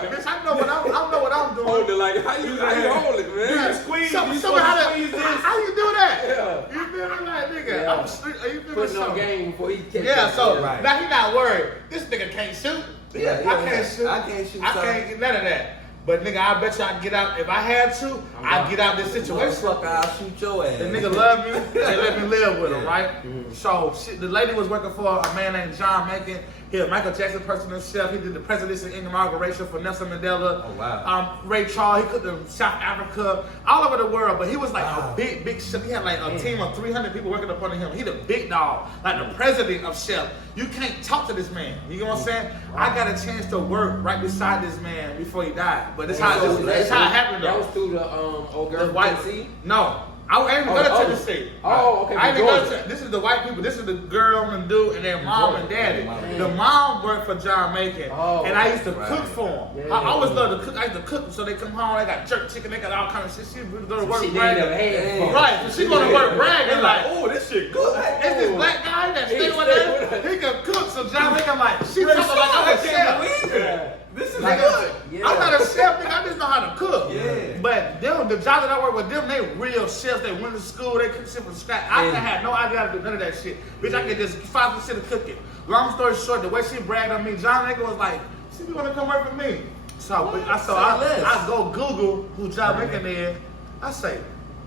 Bitch, I know what I'm doing. Hold it like how you hold it, man? Squeeze. How you do that? Yeah. You feel me, like nigga? Yeah. I'm street. You feel me? Putting on game before he catch Yeah. So right. now he not worried. This nigga can't shoot. Yeah, I can't shoot. I can't shoot. I can't get none of that. But nigga, I bet you I can get out. If I had to, I'd get out this situation. Motherfucker, I'll shoot your ass. The nigga love me. They let me live with him, right? So the lady was working for a man named John Macon. He a Michael Jackson personal chef. He did the presidential inauguration for Nelson Mandela. Oh, wow. Ray Charles, he cooked in South Africa, all over the world. But he was like a big chef. He had like a team of 300 people working up under him. He the big dog, like the president of chef. You can't talk to this man. You know what I'm saying? I got a chance to work right beside this man before he died. But that's how it happened though. That was through the old girl The white Tennessee? No. I ain't even go to Tennessee. Oh, okay. I didn't go to. This is the white people. This is the girl and the dude and their mom and daddy. The mom worked for John Macon, and I used to cook for him. I always loved to cook. I used to cook, so they come home. They got jerk chicken. They got all kind of shit. She would go to work bragging. Right, so she go to work bragging like, oh, this shit good. It's this black guy that stay with her. He can cook. So John Macon like, she talking like I'm a chef. This is Like, good. I'm not a chef, nigga. I just know how to cook. Yeah. But them, the job that I work with them, they real chefs. They went to school. They cook shit from scratch. I had no idea how to do none of that shit. Bitch, I could just 5% of cooking. Long story short, the way she bragged on me, John nigga was like, she be wanna come work for me. So I go Google who John Lincoln is. I say,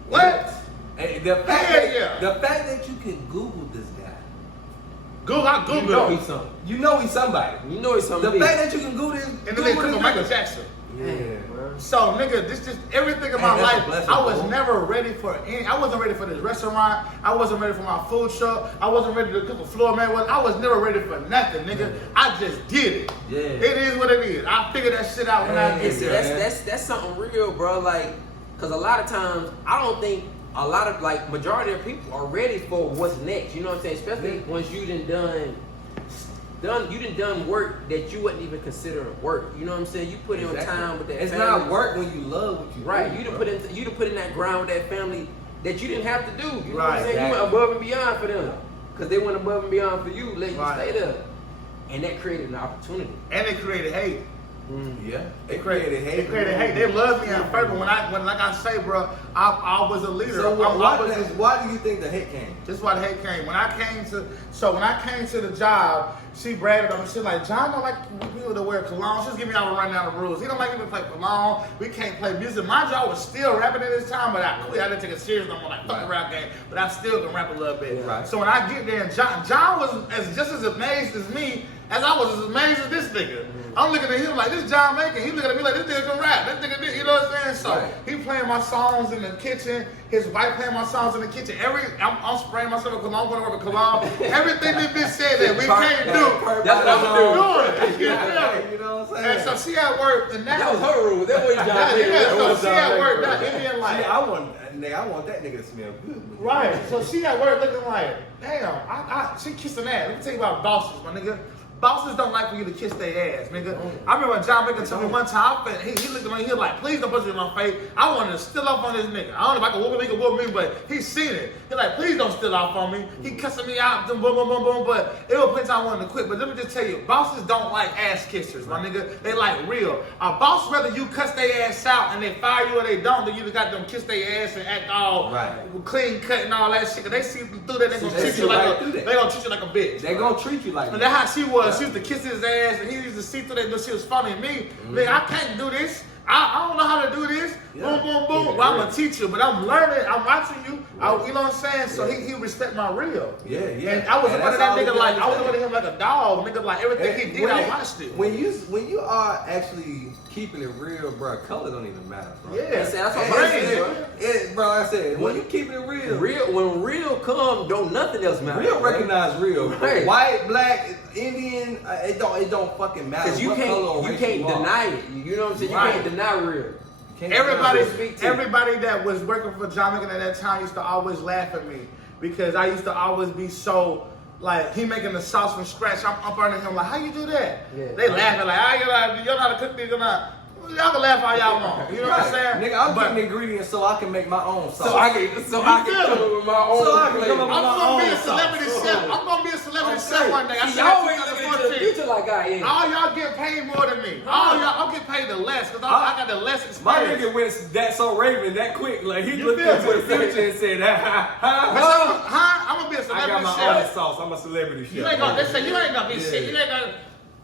what? Hey, the fact that you can Google this guy. I Google You know he's something. You know he's somebody. You know he's something. The fact that you can Google this. and then they cook Michael Jackson. Yeah. So nigga, this just everything in my that's a life. blessing, I was bro. never ready for any. I wasn't ready for this restaurant. I wasn't ready for my food truck. I wasn't ready to cook a floor man. I was never ready for nothing, nigga. I just did it. Yeah. It is what it is. I figured that shit out when I get there. That's something real, bro. Like, cause a lot of times I don't think a lot of majority of people are ready for what's next. You know what I'm saying? Especially once you done work that you wouldn't even consider work. You know what I'm saying? You put in time with that. It's family. not work when you love what you Right. do. You done put in that ground with that family that you didn't have to do. You know what I'm Right, saying? You went above and beyond for them. Cause they went above and beyond for you, let you stay there. And that created an opportunity. And it created hate. Yeah. It created hate. It created hate. They loved me at first, but when like I say, bro, I was a leader. So why do you think the hate came? This is why the hate came. When I came to the job, she bragged on me. She like, John don't like people to wear cologne. She's giving me all the rundown of the rules. He don't like people to play cologne. We can't play music. My job was still rapping at this time, but I quit. I didn't take it serious no more, like fuck the rap game. But I still can rap a little bit. Right. So when I get there, and John was just as amazed as me as I was as amazed as this nigga. I'm looking at him like, this John Macon. He looking at me like, this nigga can rap. This nigga did, you know what I'm saying? So he playing my songs in the kitchen. His wife playing my songs in the kitchen. I'm spraying myself with cologne, going over cologne. Everything this bitch said that we can't do. That's what I'm doing. You know what I'm saying? And so she at work, and That was her rule. That was John. so she at work, now it being like, I want that nigga to smell good. right. So she at work looking like, damn, she kissing ass. Let me tell you about bosses, my nigga. Bosses don't like for you to kiss their ass, nigga. I remember when John Macon told me one time, he looked at me, he was like, please don't put it in my face. I wanted to steal off on this nigga. I don't know if I can whoop him, he can whoop me, but he seen it. He like, please don't steal off on me. He cussing me out, boom, boom, boom, boom, boom, but it was plenty of time I wanted to quit. But let me just tell you, bosses don't like ass kissers, my nigga. They like real. A boss, whether you cuss their ass out and they fire you or they don't, then you just got them kiss their ass and act all clean cut and all that shit. Cause they see through that, they gonna treat you like a bitch. They gonna treat you like that. And that's how she was. She used to kiss his ass, and he used to see through that. She was funny to me. Nigga, I can't do this. I don't know how to do this. Boom, boom, boom. Well, I'm a teacher, but I'm learning. I'm watching you. You know what I'm saying? So he respect my real. Yeah. And I was one of that nigga like, I was looking at him like a dog. Nigga, like everything he did, I watched it. When you are actually keeping it real, bro, color don't even matter, bro. Yeah. That's what I'm saying, Bro, I said, when you keeping it real. When real come, don't nothing else matter. Real recognize real. Right. White, black, Indian, it don't fucking matter. Because you can't deny it. You know what I'm saying? You can't deny real. Everybody that was working for John Macon at that time used to always laugh at me because I used to always be so like he making the sauce from scratch. I'm burning him like, how you do that? Yeah. They laughing like, you know how to cook these, y'all can laugh all y'all want. You know what I'm saying? Nigga, I'm getting ingredients so I can make my own sauce. So I can come up with my own. I'm gonna be a celebrity chef. I'm gonna be a celebrity chef one day. Y'all always looking into the future like I am. All y'all get paid more than me. All y'all, I'll get paid the less because I got the less experience. My nigga went that so Raven that quick. Like he looked into the future and said, I'm gonna be a celebrity chef. I got my own sauce. I'm a celebrity chef. You ain't gonna be shit. You ain't gonna.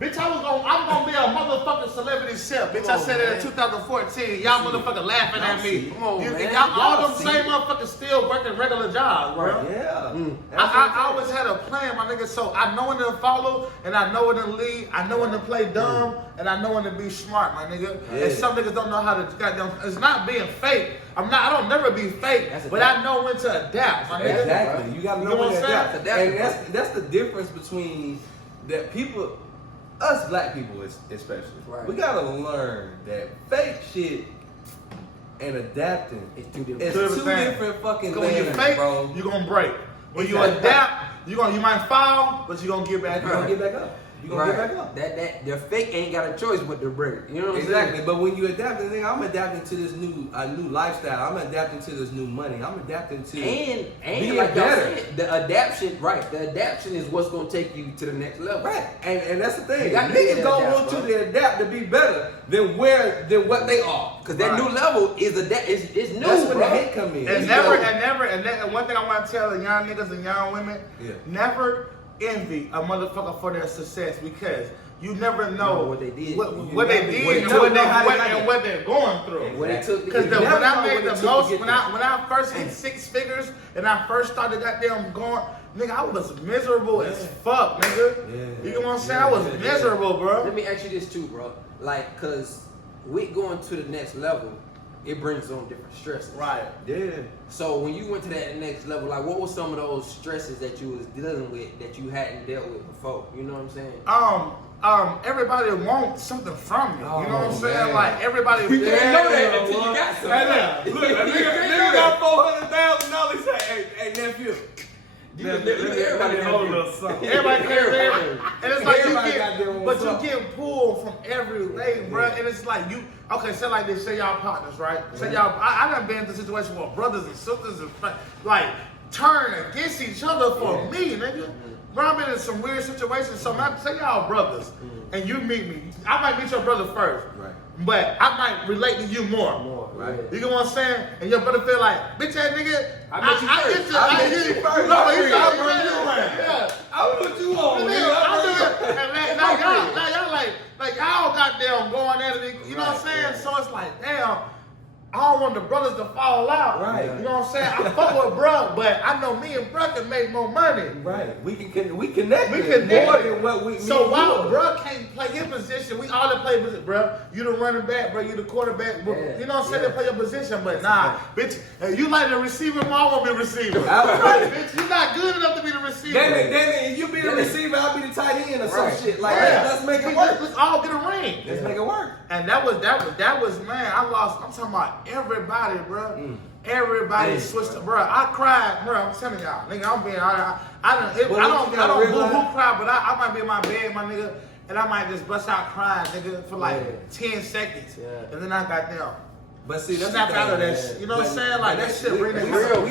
Bitch, I'm gonna be a motherfucking celebrity chef. Bitch, I said it in 2014. Y'all motherfucking laughing at me. Come on, man. Y'all all them same motherfuckers still working regular jobs, bro. Yeah. I always had a plan, my nigga. So I know when to follow, and I know when to lead. I know when to play dumb, and I know when to be smart, my nigga. Yeah. And some niggas don't know how to goddamn. It's not being fake. I don't never be fake, but I know when to adapt, my nigga. Exactly. You gotta know when to adapt. And that's the difference between that people. Us black people especially, we gotta learn that fake shit and adapting is two different fucking things, when you fake, bro. you gonna break. When you adapt, you might fall, but you gonna get back up. Get back up. You gonna get back up. That the fake ain't got a choice but to break. You know what I'm saying? Exactly. But when you adapt, I'm adapting to this new lifestyle. I'm adapting to this new money. I'm adapting to and being like better. said, the adaptation, right? The adaptation is what's gonna take you to the next level. Right. And that's the thing. got to Niggas don't adapt, want bro. you to adapt to be better than what they are. Cause that new level is new. That's when the hate come in. And one thing I want to tell the young niggas and young women, never envy a motherfucker for their success because you never know what they did. What they did and what they're going through. And what it took. Because when I made the most, when I first hit 6 figures and I first started goddamn going, nigga, I was miserable as fuck, nigga. You know what I'm saying? I was miserable, bro. Let me ask you this too, bro. Like, cause with going to the next level, it brings on different stresses. Right. Yeah. So when you went to that next level, like what were some of those stresses that you was dealing with that you hadn't dealt with before? You know what I'm saying? Everybody wants something from you. You know what I'm saying? Man. Like everybody. You can't know that until you got something. Look, a nigga got $400,000. Say, hey, nephew. Everybody Everybody cares, and it's like you get pulled from every way, bro. And it's like say like this, say y'all partners, right? Say y'all, I done been in a situation where brothers and sisters and like turn against each other for me, nigga. Bro, I've been in some weird situations. So say y'all brothers, and you meet me. I might meet your brother first, Right. but I might relate to you more. Right. You know what I'm saying? And your brother feel like, bitch ass nigga, I met you first. I put you on. Now y'all goddamn going at it. You know what I'm saying? So it's like, damn. I don't want the brothers to fall out. Right. You know what I'm saying? I fuck with bruh, but I know me and bruh can make more money. Right. We connect We more than what we. So while bruh can't play his position, we all play position, bruh. You the running back, bruh. You the quarterback. You know what I'm saying? They play your position, but nah, bitch. You like the receiver, I won't be the receiver. Right, bitch. You not good enough to be the receiver. Damn it, you be the receiver, I'll be the tight end or some shit. Like, let's make it work. Let's all get a ring. Let's make it work. And that was man. I'm talking about everybody, bro. Everybody switched up, bro. I cried, bro. I'm telling y'all, nigga. I don't boo-hoo cry, but I might be in my bed, my nigga, and I might just bust out crying, nigga, for like 10 seconds, and then I got down. But see, that's snap out of that shit. You know what I'm saying? Like that shit really real,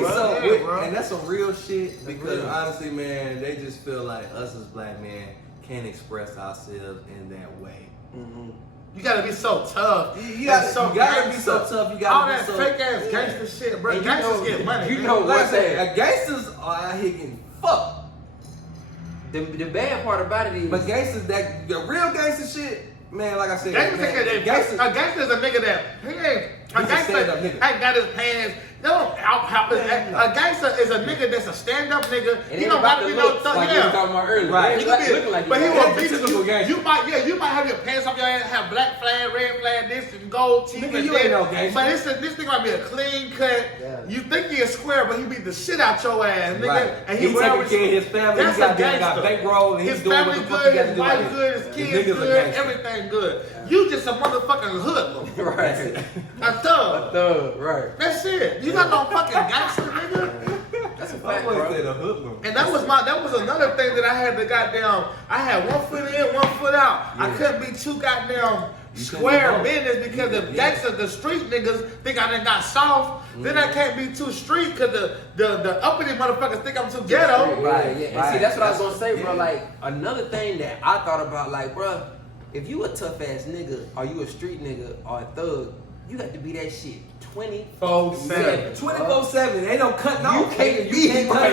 bro. And that's some real shit because honestly, man, they just feel like us as black men can't express ourselves in that way. Mm-hmm. You gotta be so tough. You gotta be so tough. You gotta all that fake ass gangster shit, bro. Gangsters get money. You know what? Gangsters are out here getting fucked. The bad part about it is, but gangsters, the real gangster shit, man. Like I said, a gangster is a nigga that a gangster ain't got his pants. They don't help his. A gangster is a nigga that's a stand-up nigga. He don't got to be no thug. Like we was talking about earlier. Right. But he will beat you. You might have your pants off your head, have black flag, red flag, this and gold teeth. Nigga, you ain't no gangster. But this thing might be a clean cut. Yeah. You think he is square, but he beat the shit out your ass, nigga. Right. And he taking care of his family. That's he got bankroll. And his family good, his wife good, his kids good, everything good. You just a motherfucking hoodlum. Right. A thug. Right. That's it. You got no fucking gangster, nigga. That's a fact, bro. And that was another thing that I had to goddamn. I had 1 foot in, 1 foot out. Yeah. I couldn't be too goddamn square business because the gangsters, the street niggas think I done got soft. Then I can't be too street because the uppity motherfuckers think I'm too ghetto. Right. Yeah. And see, that's what I was gonna say, bro. Like another thing that I thought about, like, bro, if you a tough ass nigga or you a street nigga or a thug, you got to be that shit 24/7. 24/7. Ain't no cutting off. You can't cut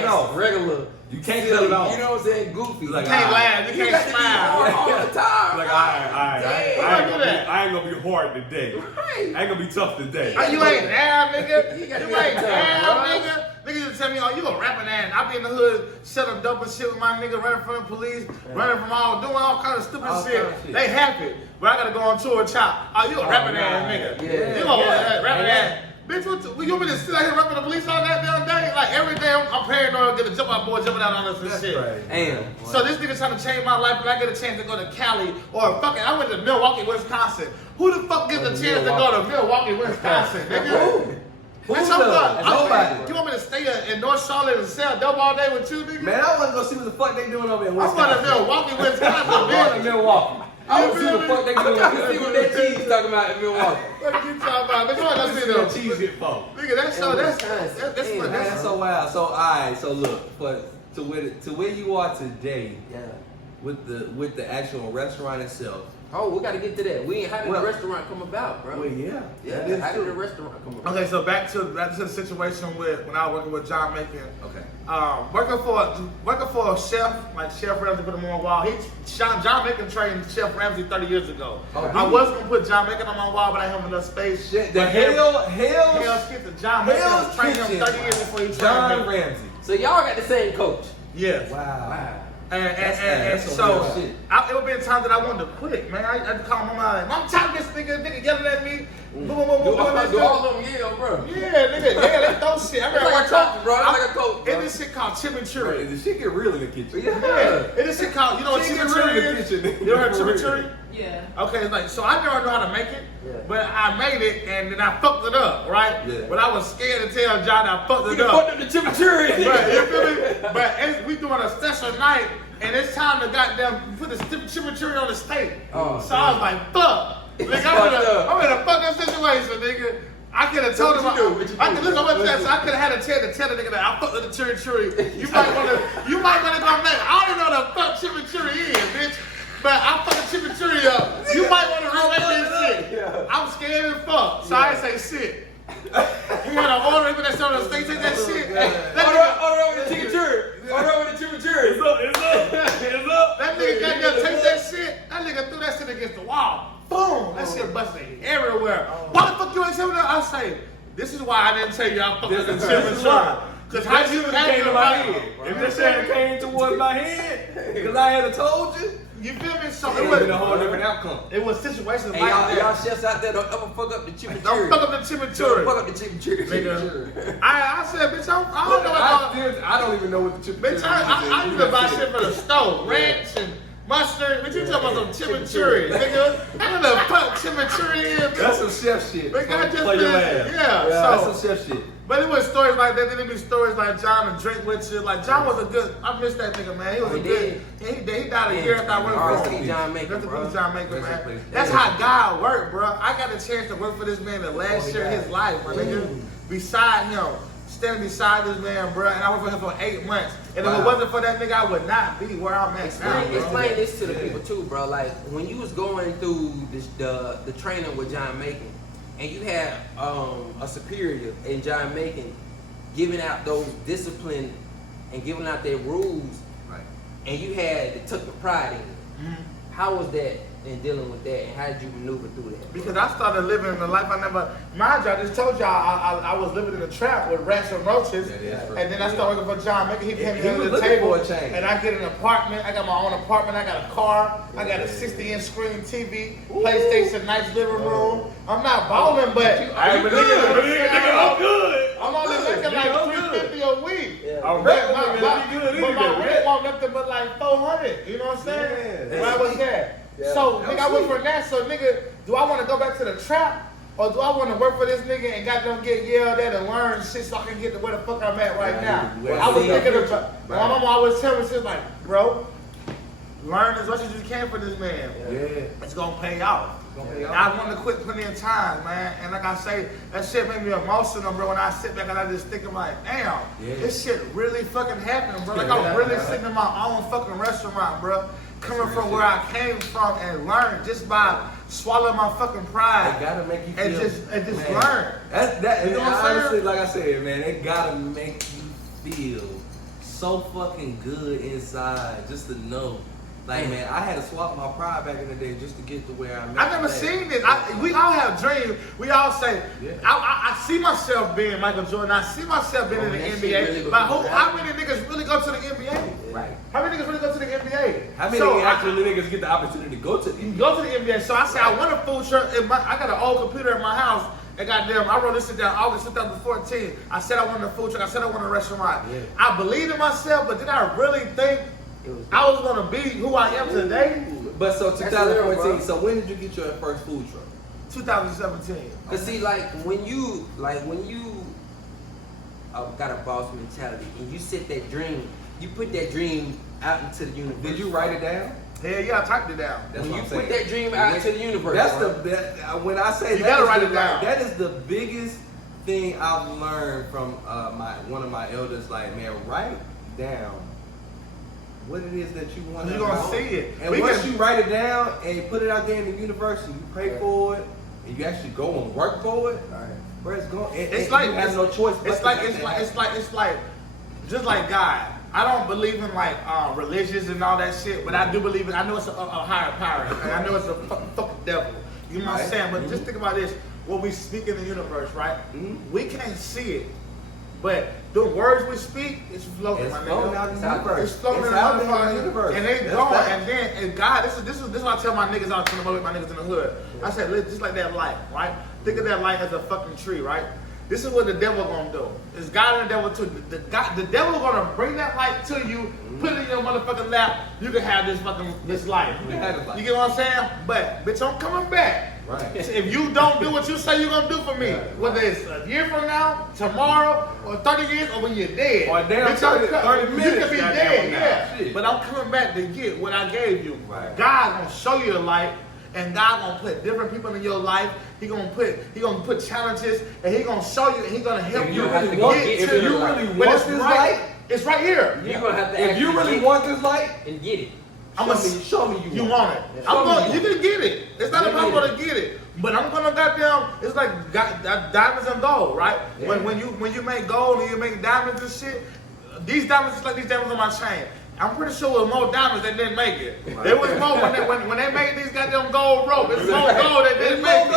it off. Regular. You can't cut it off. You know what I'm saying? Goofy. Like, you can't laugh. You can't smile. All the time. Like, I ain't gonna be hard today. Right. I ain't gonna be tough today. You ain't down, nigga. You ain't down, nigga. Niggas just tell me, oh, you a rapping ass. I be in the hood, selling dope and shit with my nigga, running from the police, running from doing all kinds of stupid shit. They happy, but I gotta go on tour and chop. Oh, you a rapping ass nigga. Yeah. You a rapping ass. Bitch, you want me to sit out here rapping the police all that damn day? Like every day I'm paranoid, get a jump out boy jumping out on us and shit. Right. Damn. So this nigga trying to change my life, but I get a chance to go to Cali or fucking, I went to Milwaukee, Wisconsin. Who the fuck gets a chance to go to Milwaukee, Wisconsin, nigga? Bitch, Nobody. You want me to stay in North Charlotte and sell dope all day with you, nigga? Man, I want to go see what the fuck they doing over in I'm Wisconsin. going to Milwaukee, Wisconsin, I'm going to Milwaukee. I want to see what the fuck they doing. I can see what that cheese talking about in Milwaukee. What are you talking about? Bitch, I want to see them cheese get full. Nigga, that's so wild. So alright, so look, but to where you are today, Yeah. with the actual restaurant itself. Oh, we gotta get to that. How did the restaurant come about, bro? Well, yeah. Yeah, how did the restaurant come about? Okay, so back to the situation with when I was working with John Macon. Okay. Working for a chef, like Chef Ramsay put him on my wall. John Macon trained Chef Ramsay 30 years ago. Oh, I was gonna put John Macon on my wall, but I had enough space. Shit, the But Hell's Kitchen. John Macon trained him 30 years before he trained John me. Ramsay. So y'all got the same coach. Yes. Wow. And That's some so real shit. it would be a time that I wanted to quit, man. I call my mom like, I'm tired of this nigga yelling at me. Boom, boom, boom, boom, Do all of them yell, bro. Yeah, nigga, they throw shit. I It's like a coach, bro. It's like a coach, bro. It's this shit called chimichurri. The shit get real in the kitchen. Yeah, it's this shit called, you know what She get chimichurri real in the is? kitchen. You ever heard chimichurri? Yeah. Okay, it's like, so I never know how to make it, Yeah. but I made it and then I fucked it up, right? Yeah. But I was scared to tell John I fucked it You up. fucked up the chimichurri. But you feel me? But we doing a special night, and it's time to goddamn put the chimichurri on the steak. Oh, So I was like, fuck. Like, I'm in a fucked up situation, nigga. I could have told him. What you do? I could look over that, so I could have had a chance to tell the nigga that I fucked with the chimichurri. You might wanna go make. I don't even know what the fuck chimichurri is, bitch. But I fucked the chimichurri up. You might wanna remake this shit. I'm scared as fuck, so I ain't say shit. He had an order for that shit on the steak, take that shit. Order over the chimichurri. Order over the chimichurri. It's up. That nigga got there, take that shit. That nigga threw that shit against the wall. Boom! That shit busted everywhere. Why the fuck you ain't telling me that? I say, this is why I didn't tell you I fucked with the chimichurri. Cause how you Came to my head. If this this shit came towards my head, because I had told you, You feel me? So It would have been a whole different outcome. it was situations Hey, like y'all that. chefs out there, don't ever fuck up the chimichurri. Don't fuck up the Don't chimichurri. fuck up the chimichurri. Nigga. I said, bitch, I don't know what I don't even know what the chip. Bitch, I used to buy shit for the stove. Ranch and mustard. But you talking about some chimichurri, nigga. I don't know what the fuck chimichurri is. That's some chef shit. Bitch, I just Play your been- laugh. Yeah, That's so. some chef shit. But it was stories like that. Then it be stories like John and drink with you. Like John was a good. I miss that nigga, man. He was He a good. He died a year after I worked for him. R.I.P. John Macon, That's the bro. John Macon, Rest in man. peace. That's how God worked, bro. I got a chance to work for this man the last year of his life, my nigga. Beside him, standing beside this man, bro. And I worked for him for 8 months. And if it wasn't for that nigga, I would not be where I'm at now. Explain this to the people too, bro. Like when you was going through the training with John Macon, and you had a superior in John Macon giving out those discipline and giving out their rules, Right. and you took the pride in it. How was that in dealing with that, and how did you maneuver through that? Because I started living the life I never. Mind you, I just told y'all I was living in a trap with rats and roaches, That is true. and then I started working for John Macon. He paid me He under was the looking table, for a change. and I get an apartment. I got my own apartment. I got a car. I got a 60-inch screen TV, PlayStation, nice living room. I'm not balling, but I ain't been nigga, I'm good. I'm only making like $350 a week. I'm But ready, my nigga. rent won't nothing but like $400. You know what I'm saying? Yeah. Where I was at. Yeah. So That nigga, I was went for that. So nigga, do I want to go back to the trap, or do I want to work for this nigga and goddamn get yelled at and learn shit so I can get to where the fuck I'm at right now? Well, I was see, thinking your about. future. My mama always tell me shit like, bro, learn as much as you can for this man. Yeah. It's gonna pay off. I wanted to quit plenty of times, man. And like I say, that shit made me emotional, bro. When I sit back and I just think, I'm like, damn, this shit really fucking happened, bro. Like I'm really sitting in my own fucking restaurant, bro. Coming from where I came from and learned just by swallowing my fucking pride. It gotta make you feel. And just man, learn. That You know what I'm saying? honestly, like I said, man, it gotta make you feel so fucking good inside just to know. Like, man, I had to swallow my pride back in the day just to get to where I'm at. I never seen this. We all have dreams. We all say, I see myself being Michael Jordan. I see myself being in the that shit NBA. really But goes how many niggas really go to the NBA? Right. How many niggas really go to the NBA? How many So, actually niggas get the opportunity to go to the You go to the NBA. So I said, I want a food truck. I got an old computer in my house. And goddamn, I wrote this shit down August 2014. I said I wanted a food truck. I said I wanted a restaurant. Yeah. I believed in myself, but did I really think I was gonna be who I am today? But so That's 2014. real, bro. So when did you get your first food truck? 2017. Cause see, like when you got a boss mentality, and you set that dream, you put that dream out into the universe. Did you write it down? Hell yeah, I typed it down. That's when what you I'm put saying. that dream out into the universe, That's bro. when I say You that gotta is write the- it down. That is the biggest thing I've learned from one of my elders. Like, man, write down what it is that you want. You're gonna see it. And once you write it down and you put it out there in the universe, and you pray for it, and you actually go and work for it, where it's going. It's like you have no choice. It's like just like God. I don't believe in like religions and all that shit, but I do believe in. I know it's a higher power, and I know it's a fucking devil. You know what I'm saying? But just think about this: what we speak in the universe, right? We can't see it, but the words we speak is floating. It's floating out in the universe. It's floating out in the universe, and they going. And then and God, this is what I tell my niggas out to my niggas in the hood. I said, just like that light, right? Think of that light as a fucking tree, right? This is what the devil gonna do. It's God and the devil too. The devil gonna bring that light to you, put it in your motherfucking lap. You can have this light. You get what I'm saying? But bitch, I'm coming back. Right. If you don't do what you say you're gonna do for me, whether it's a year from now, tomorrow, or 30 years, or when you're dead, or damn bitch, 30 minutes, you could be dead, yeah. Shit. But I'm coming back to get what I gave you. Right. God gonna show you the light. And God gonna put different people in your life. He gonna put challenges, and He gonna show you, and He gonna help you have to get go to get If to you the really But want it's this right. light, It's right here. You're gonna have to. if you really want this light, and get it. show me You want it. You can get it. It's not about to get it. But I'm gonna goddamn. It's like diamonds and gold, right? Yeah. When you make gold and you make diamonds and shit, these diamonds is like these diamonds on my chain. I'm pretty sure there was more diamonds that didn't make it. Right. There was more when they made these goddamn gold rope. It's more gold that didn't make it.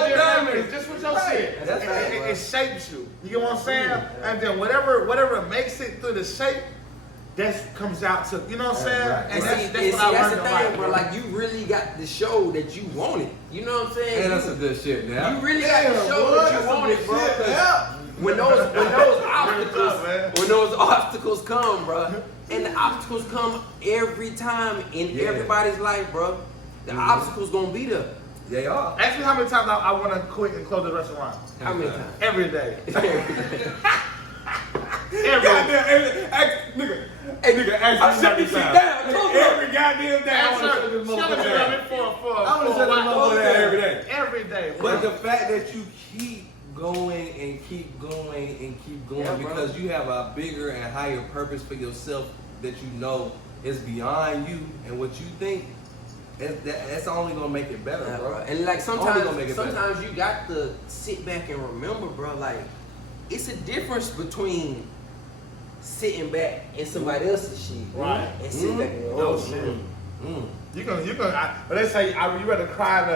more diamonds. Just what y'all said. That's right. It shapes you. You get what I'm saying? And then whatever makes it through the shape, that comes out to, you know what I'm saying? Right. And that's See, what I that's learned the in thing, life, bro. Like, you really got to show that you want it. You know what I'm saying? and that's some good shit now. You really got to show that you want it, bro. 'Cause when those obstacles come, bro, and the obstacles come every time in everybody's life, bro. The obstacles gonna be there. They are. Ask me how many times I want to quit and close the restaurant. How many times? Every day. Nigga, I'm shutting this shit down. every goddamn day. I wanna shut this motherfucker down. I wanna shut this motherfucker down every day. Every day. But the fact that you keep going and keep going and keep going because you have a bigger and higher purpose for yourself that you know is beyond you and what you think, that's only gonna make it better, bro. And like Only gonna make it sometimes you got to sit back and remember, bro. Like, it's a difference between sitting back in somebody else's shit, Right. and sitting back in your No own shit. shit. You can. But they say you rather cry in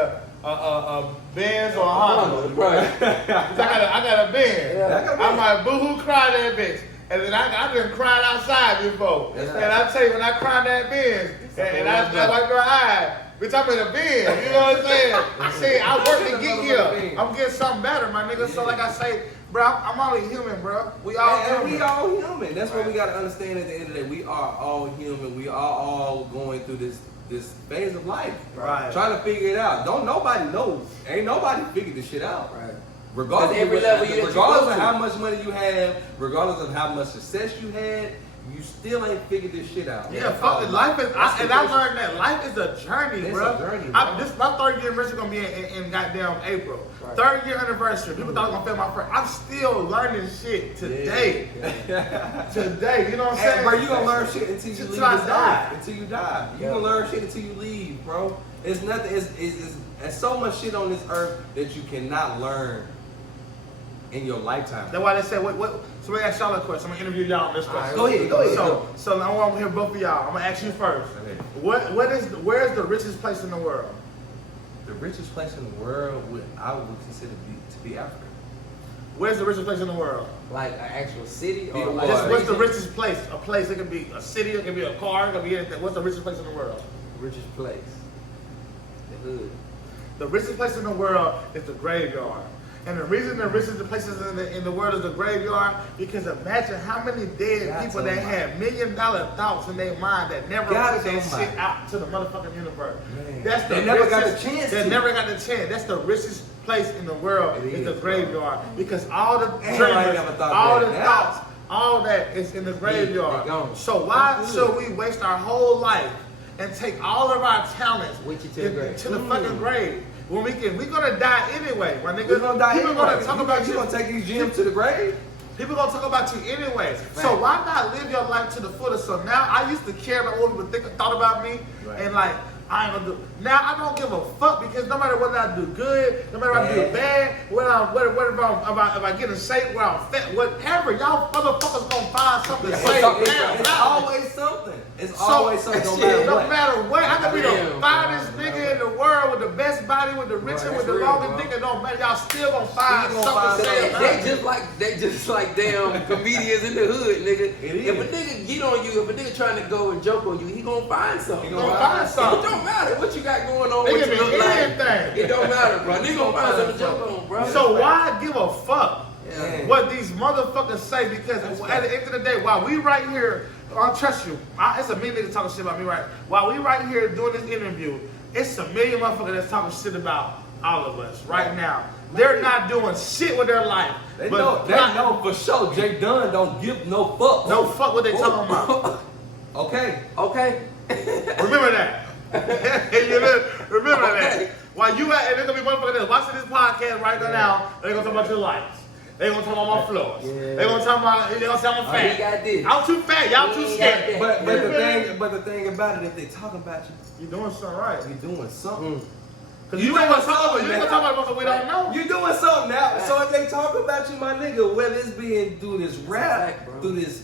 a Benz or a Honda. Right. I got a Benz. Yeah. I might boohoo cry that bitch. And then I done cried outside before. That's And I tell you, when I cry in that Benz, and I wipe my eye, bitch, I'm in a Benz. You know what I'm saying? See, I work to get here. I'm getting something better, my nigga. So like I say, bro, I'm only human, bro. We all human. We all human. That's what we gotta understand at the end of the day. We are all human. We are all going through this phase of life. Right. Trying to figure it out. Don't nobody know. Ain't nobody figured this shit out. Right. Regardless Every level you regardless of go how to. much money you have, regardless of how much success you had, you still ain't figured this shit out. Yeah, fuck it. Life is, I learned that life is a journey, It's bro. a journey, My third year anniversary gonna be in goddamn April. Right. Third year anniversary. People thought I was gonna fail my friend. I'm still learning shit today. Today, you know what I'm Hey, saying? bro, you gonna learn shit until you leave Until I this die. earth. Until you die. You Yeah. gonna learn shit until you leave, bro. It's nothing. It's so much shit on this earth that you cannot learn in your lifetime. That's why they said, what? So we ask y'all a question. I'm gonna interview y'all on this question. Go ahead. So I want to hear both of y'all. I'm gonna ask you first. Okay. Where's the richest place in the world? The richest place in the world I would consider to be Africa. Where's the richest place in the world? Like an actual city or Yeah, like Just, what's the region? richest place? A place. It could be a city. It could be a car. It could be anything. What's the richest place in the world? richest place? The hood. The richest place in the world is the graveyard. And the reason the richest places in the world is the graveyard, because imagine how many dead God people that almighty. had $1 million thoughts in their mind that never God put that almighty. shit out to the motherfucking universe. Man. That's the They never got richest- the chance They to. never got the chance. That's the richest place in the world is the graveyard. Because all the Damn, I dreamers, never thought all that. the thoughts, all that is in the graveyard. So why should we waste our whole life and take all of our talents to the fucking grave? When we're gonna die anyway, my nigga. We're gonna die People anyway. gonna talk about you gonna take these gems to the grave? People gonna talk about you anyways. So why not live your life to the fullest? So now I used to care about what people thought about me, and like I ain't gonna do. Now I don't give a fuck because no matter whether I do good, no matter if I do bad, whether if I get in shape, where I'm fat, whatever, y'all motherfuckers gonna find something to say. It's always something. It's always something. No matter what. I could be the finest nigga in the world with the best body, with the richest, with the longest dick. It don't matter. Y'all still gonna find something to say. They just like damn comedians in the hood, nigga. If a nigga get on you, if a nigga trying to go and joke on you, he gonna find something. He gonna find something. It don't matter what you got going on. What you look like. It don't matter, bro. Nigga gonna find something to joke on, bro. So why give a fuck what these motherfuckers say? Because at the end of the day, while we right here, I trust you. It's a million niggas talking shit about me, right? While we right here doing this interview, it's a million motherfuckers that's talking shit about all of us right now. They're not doing shit with their life. They know for sure. Jay Dunn don't give no fuck. No fuck what they talking about. Okay. Remember that. Remember that. While you at, and there's gonna be motherfuckers that's watching this podcast right now, they're gonna talk about your lights. They gonna talk about my floors. They gonna talk about. They gonna say I'm fat. I'm too fat. Y'all too scared. But the thing about it, if they talking about you, you doing something right. You doing something. Cause you ain't gonna talk about what we don't know. You doing something now. So if they talk about you, my nigga, whether it's being through this rap, through this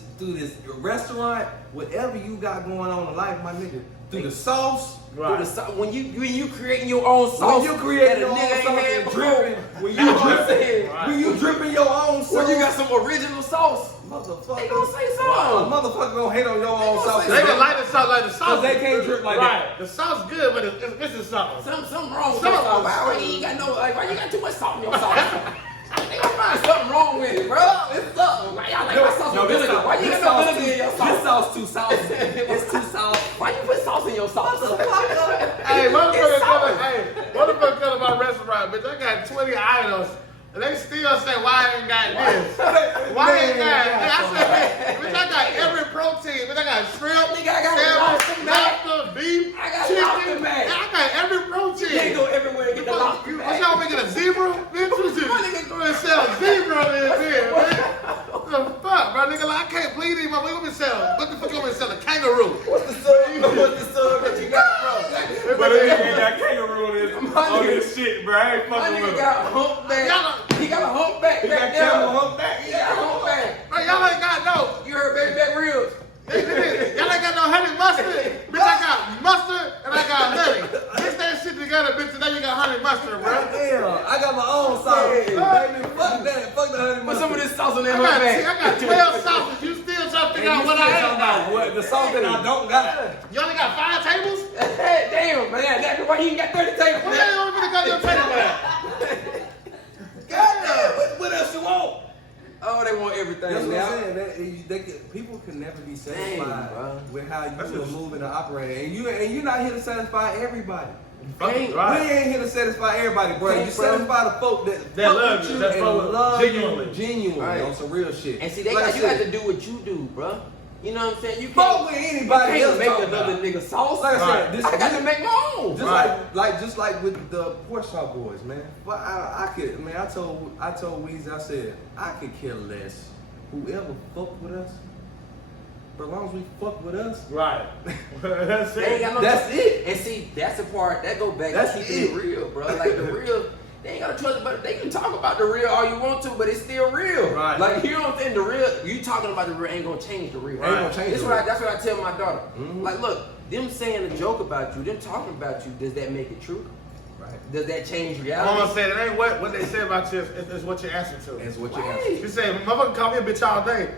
restaurant, whatever you got going on in life, my nigga, through the sauce. Right. When you creating your own sauce, when you creating your own sauce and dripping, when you dripping your own sauce, when you got some original sauce, motherfucker, they gonna say something. Motherfucker gonna hate on your own sauce. They gonna like the sauce, like the sauce. Cause they can't drip like that. The sauce good, but it's missing something. Something wrong with your sauce. Why you ain't got why you got too much salt in your sauce? They gonna find something wrong with it, bro. It's something. Why y'all like my sauce with vinegar? Why you got no vinegar in your sauce? This sauce too saucy. It's too saucy. Why you put sauce in your sauce? Hey, motherfucker come to my restaurant, bitch. I got 20 items. And they still say, why I ain't got this? Why ain't got this? I said, bitch, I got every protein. Bitch, I got shrimp, salmon, lobster, beef, chicken. I got every protein. You can't go everywhere and get the lobster. What y'all making a zebra? Bitch, what you going to sell zebra in here, man? What the fuck, bro? Nigga, like, I can't believe these motherfuckers. What the fuck you want me to sell? A kangaroo. What's the sub that you got, bro? But it ain't got kangaroo on this shit, bro. I ain't fucking with him. He got a humpback. He got camel humpback. He got a humpback. Bro, y'all ain't got no. You heard baby back ribs. Y'all ain't got no honey mustard. Bitch, I got mustard and I got honey. Mix that shit together, bitch, and now you got honey mustard, bro. Damn, I got my own sauce. Baby, fuck that. Fuck the honey mustard. Put some of this sauce on that I humpback. got 12 sauces. You still trying to figure out what I ain't got. What, the sauce that I don't got. You only got 5 tables? Damn, man. That's why you ain't got 30 tables. Why you only got your table at? Goddamn, what else you want? Oh, they want everything. That's what now. I'm saying. People can never be satisfied with how you are moving and operating. And you're not here to satisfy everybody. We ain't here to satisfy everybody, bro. You satisfy the folk that love you, that love you genuinely on some real shit. And see, you got to do what you do, bro. You know what I'm saying? You can't with anybody else make another nigga sauce. Like I said, I got to make my own. Just like with the PorchTalkBoyz, man. But I told Weezy, I said I could care less whoever fuck with us. But as long as we fuck with us, right? That's it. That's it. And see, that's the part that go back to keeping it real, bro. Like the real. They ain't gotta trust it, but they can talk about the real all you want to, but it's still real. Right. Like you know what I'm saying? The real, you talking about the real ain't gonna change the real. Right. Ain't gonna change That's what I tell my daughter. Mm-hmm. Like, look, them saying a joke about you, them talking about you, does that make it true? Right. Does that change reality? I'm gonna say that ain't what they say about you. It's what you answer to. It's what you answer. You say, motherfucker call me a bitch all day.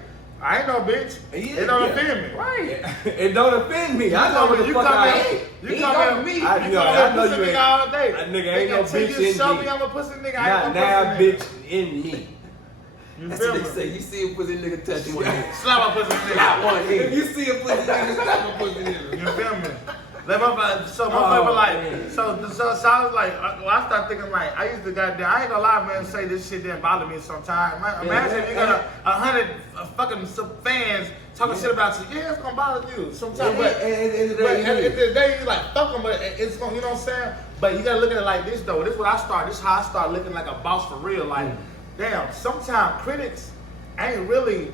I ain't no bitch. It don't offend me. Right. It don't offend me. I know what the fuck I am. You call me. I know you ain't. All day. Nigga ain't no bitch in me. Show me I'm a pussy nigga. I ain't no now bitch in me. That's what they say. You see a pussy nigga touch one nigga. Slap a pussy nigga. Slap one nigga. If you see a pussy nigga, slap a pussy nigga. You feel me? So motherfucker like, so I was like, I started thinking like, I used to goddamn, I ain't gonna lie, man, say this shit didn't bother me sometimes. Imagine you got 100 fucking fans talking shit about you. Yeah, it's gonna bother you sometimes. But at the end of the day, you like, fuck them, but it's gonna, you know what I'm saying? But you gotta look at it like this though. This is what I start. This is how I start looking like a boss for real. Like, damn, sometimes critics ain't really.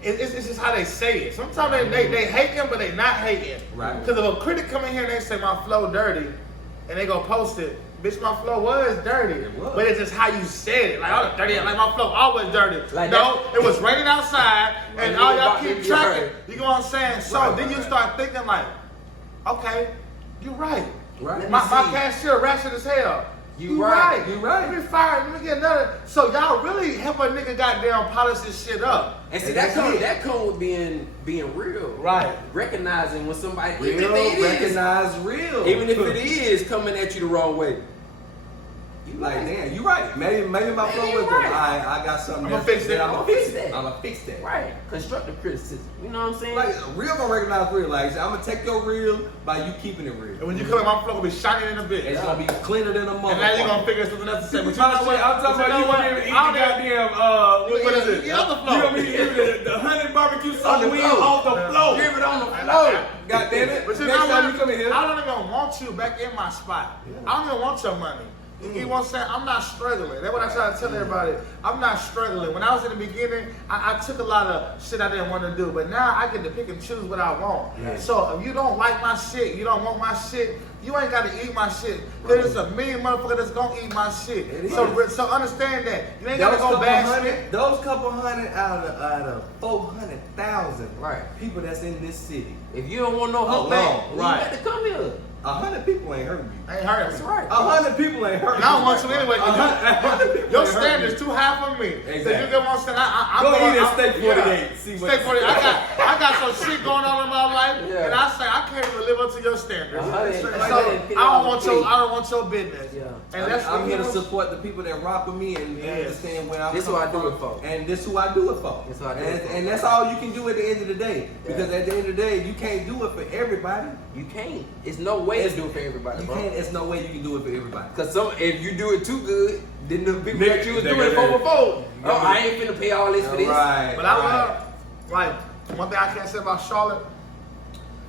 It's just how they say it. Sometimes they hate him, but they not hating. Right. Because if a critic come in here and they say my flow dirty, and they go post it, bitch, my flow was dirty. It was. But it's just how you said it. Like, oh, dirty, like my flow always dirty. Like no, it was raining outside, and all y'all keep tracking. Right. You know what I'm saying? So then you start thinking like, okay, you right. Right. My cashier ratchet as hell. You right. You right. Let me fire. Let me get another. So y'all really help a nigga goddamn polish this shit up. And see, that come with being real. Right. Recognizing when somebody, Real, recognize real. even if it is coming at you the wrong way. You like, damn, you right. Maybe my flow was right. I got something. I'ma fix it. I'ma fix that. I'ma fix that. Right. Constructive criticism. You know what I'm saying? Like real gonna recognize real. Like I'm gonna take your real by you keeping it real. And when you come in, my flow gonna be shining in a bit. It's gonna be cleaner than a motherfucker. And now you're gonna figure something else to say. But you I'm know what? talking But you know about what? you gonna eat the I don't goddamn, What is it? The other flow. You gonna be eating the honey barbecue On sauce the wing floor. off the floor. Give it on the floor. God damn it. But you Next know time what? you come in here. I don't even want you back in my spot. I don't even want your money. You know what I'm saying? I'm not struggling. That's what I try to tell everybody. I'm not struggling. When I was in the beginning, I took a lot of shit I didn't want to do. But now I get to pick and choose what I want. Right. So if you don't like my shit, you don't want my shit, you ain't got to eat my shit. There's a million motherfuckers that's going to eat my shit. So understand that. You ain't got to go bash shit. Those couple hundred out of 400,000 Right. people that's in this city. If you don't want no hook back, you got to come here. 100 people ain't hurting you. I ain't hurting. That's right. 100 people ain't hurting And I don't you. want you anyway. 100 people Your ain't hurting standard's you. too high for me. Exactly. So you get what I'm saying? I'm Go going, eat at Steak 48. See what Steak 48. I got some shit going on in my life, Yeah. and I say I can't even live up to your standards. So $150 I don't want your business. Yeah. And that's I'm what here to you know. support the people that rock with me and understand where I'm This coming who I do from. it for. And this who I do it for. This who I do it for. And that's all you can do at the end of the day. Because at the end of the day, you can't do it for everybody. You can't. It's no way to do it for everybody, You bro. can't. There's no way you can do it for everybody. Cause if you do it too good, then the people that you was Nigga, doing it for nigga. before, oh, I ain't finna pay all this for this. Right. But I love, like, one thing I can't say about Charlotte,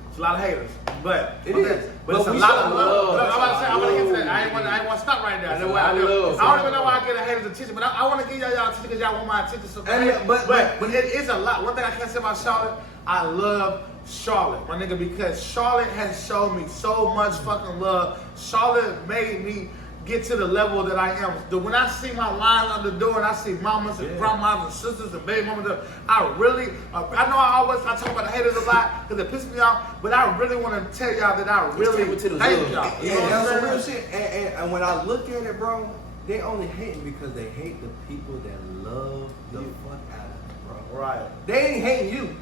it's a lot of haters. But It one is. thing- But But it's a we lot show of love. love. Look, I'm about to say, I want to get to that. I ain't want to stop right there. That's what I do. love. I don't even know why I get a haters attention, but I want to give y'all attention because y'all want my attention. So but it is a lot. One thing I can't say about Charlotte, I love Charlotte, my nigga, because Charlotte has shown me so much fucking love. Charlotte made me get to the level that I am. When I see my lines on the door and I see mamas and grandmas and sisters and baby mamas, I really, I know I talk about the haters a lot because it pisses me off, but I really want to tell y'all that I really thank y'all. Yeah, that's some real shit. And when I look at it, bro, they only hating because they hate the people that love the fuck out of it, bro. Right. They ain't hating you.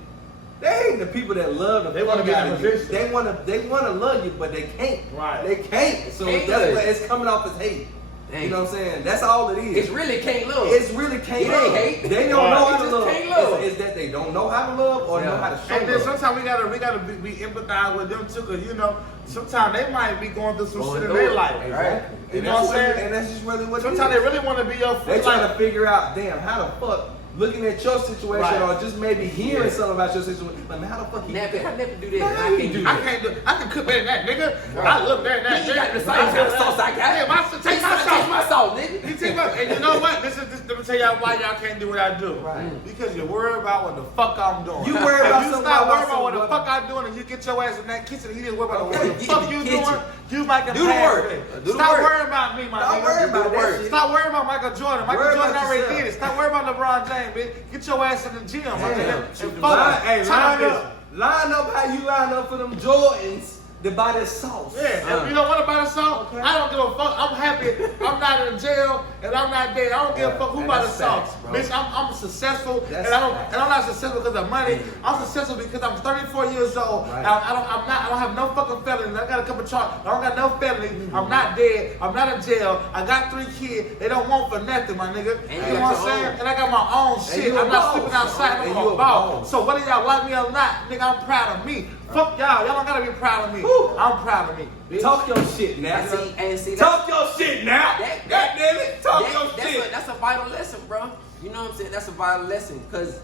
They hating the people that love the They fuck wanna be in out that of you. position. They wanna love you, but they can't. Right. They can't. So Can't that's love. what it's coming off as hate. Dang. You know what I'm saying? That's all it is. It's really can't love. It's really can't It love. ain't hate. They don't know It how to just love. can't love. It's that they don't know how to love or know how to show And then love. sometimes we gotta be empathize with them too, cause you know sometimes they might be going through some Going shit in through their it. life. Exactly. You And know what I'm that's saying? And that's just really what Sometimes it they is. really want to be your They friend. trying to figure out, damn, how the fuck, looking at your situation Right. or just maybe hearing something about your situation, like, man, how the fuck he Nappy, I never do that. How I you can't do do I that. can't do. I can cook better than that, nigga. I look better than that. You ain't got the nigga. same kind of sauce I got. Yeah, take my sauce. Taste my sauce, nigga. You take my, and you know what? This let me tell y'all why y'all can't do what I do. Right. Because you're worried about what the fuck I'm doing. You worry about If you something stop about worrying about what the something. fuck I'm doing and you get your ass in that kitchen and you didn't worry about Okay, what the get fuck in the you kitchen. doing, you might get Do the past work. it. Do the Stop work. worrying about me, my Don't nigga. worry about that shit. Stop worrying about Michael Jordan. Michael Worry Jordan about already yourself. did it. Stop worrying about LeBron James, bitch. Get your ass in the gym, my Damn. nigga. Shoot And the focus. line. Hey, Time is- line up how you line up for them Jordans to buy that sauce. Yeah, if you don't want to buy the song, I don't give a fuck. I'm happy. I'm not in jail. and I'm not dead. I don't give a fuck who buy the sauce. Bitch, I'm successful, and I'm not successful because of money. I'm successful because I'm 34 years old. Right. I don't have no fucking felonies. I got a couple charges. I don't got no felonies. I'm not dead. I'm not in jail. I got 3 kids. They don't want for nothing, my nigga. You know what I'm saying? And I got my own shit. I'm not sleeping outside. I'm a boss. So whether y'all like me or not, nigga, I'm proud of me. Fuck y'all. Y'all don't gotta be proud of me. I'm proud of me. Bitch. Talk your shit now. Talk your shit now. God damn it. Talk your shit. That's a vital lesson, bro. You know what I'm saying? That's a vital lesson because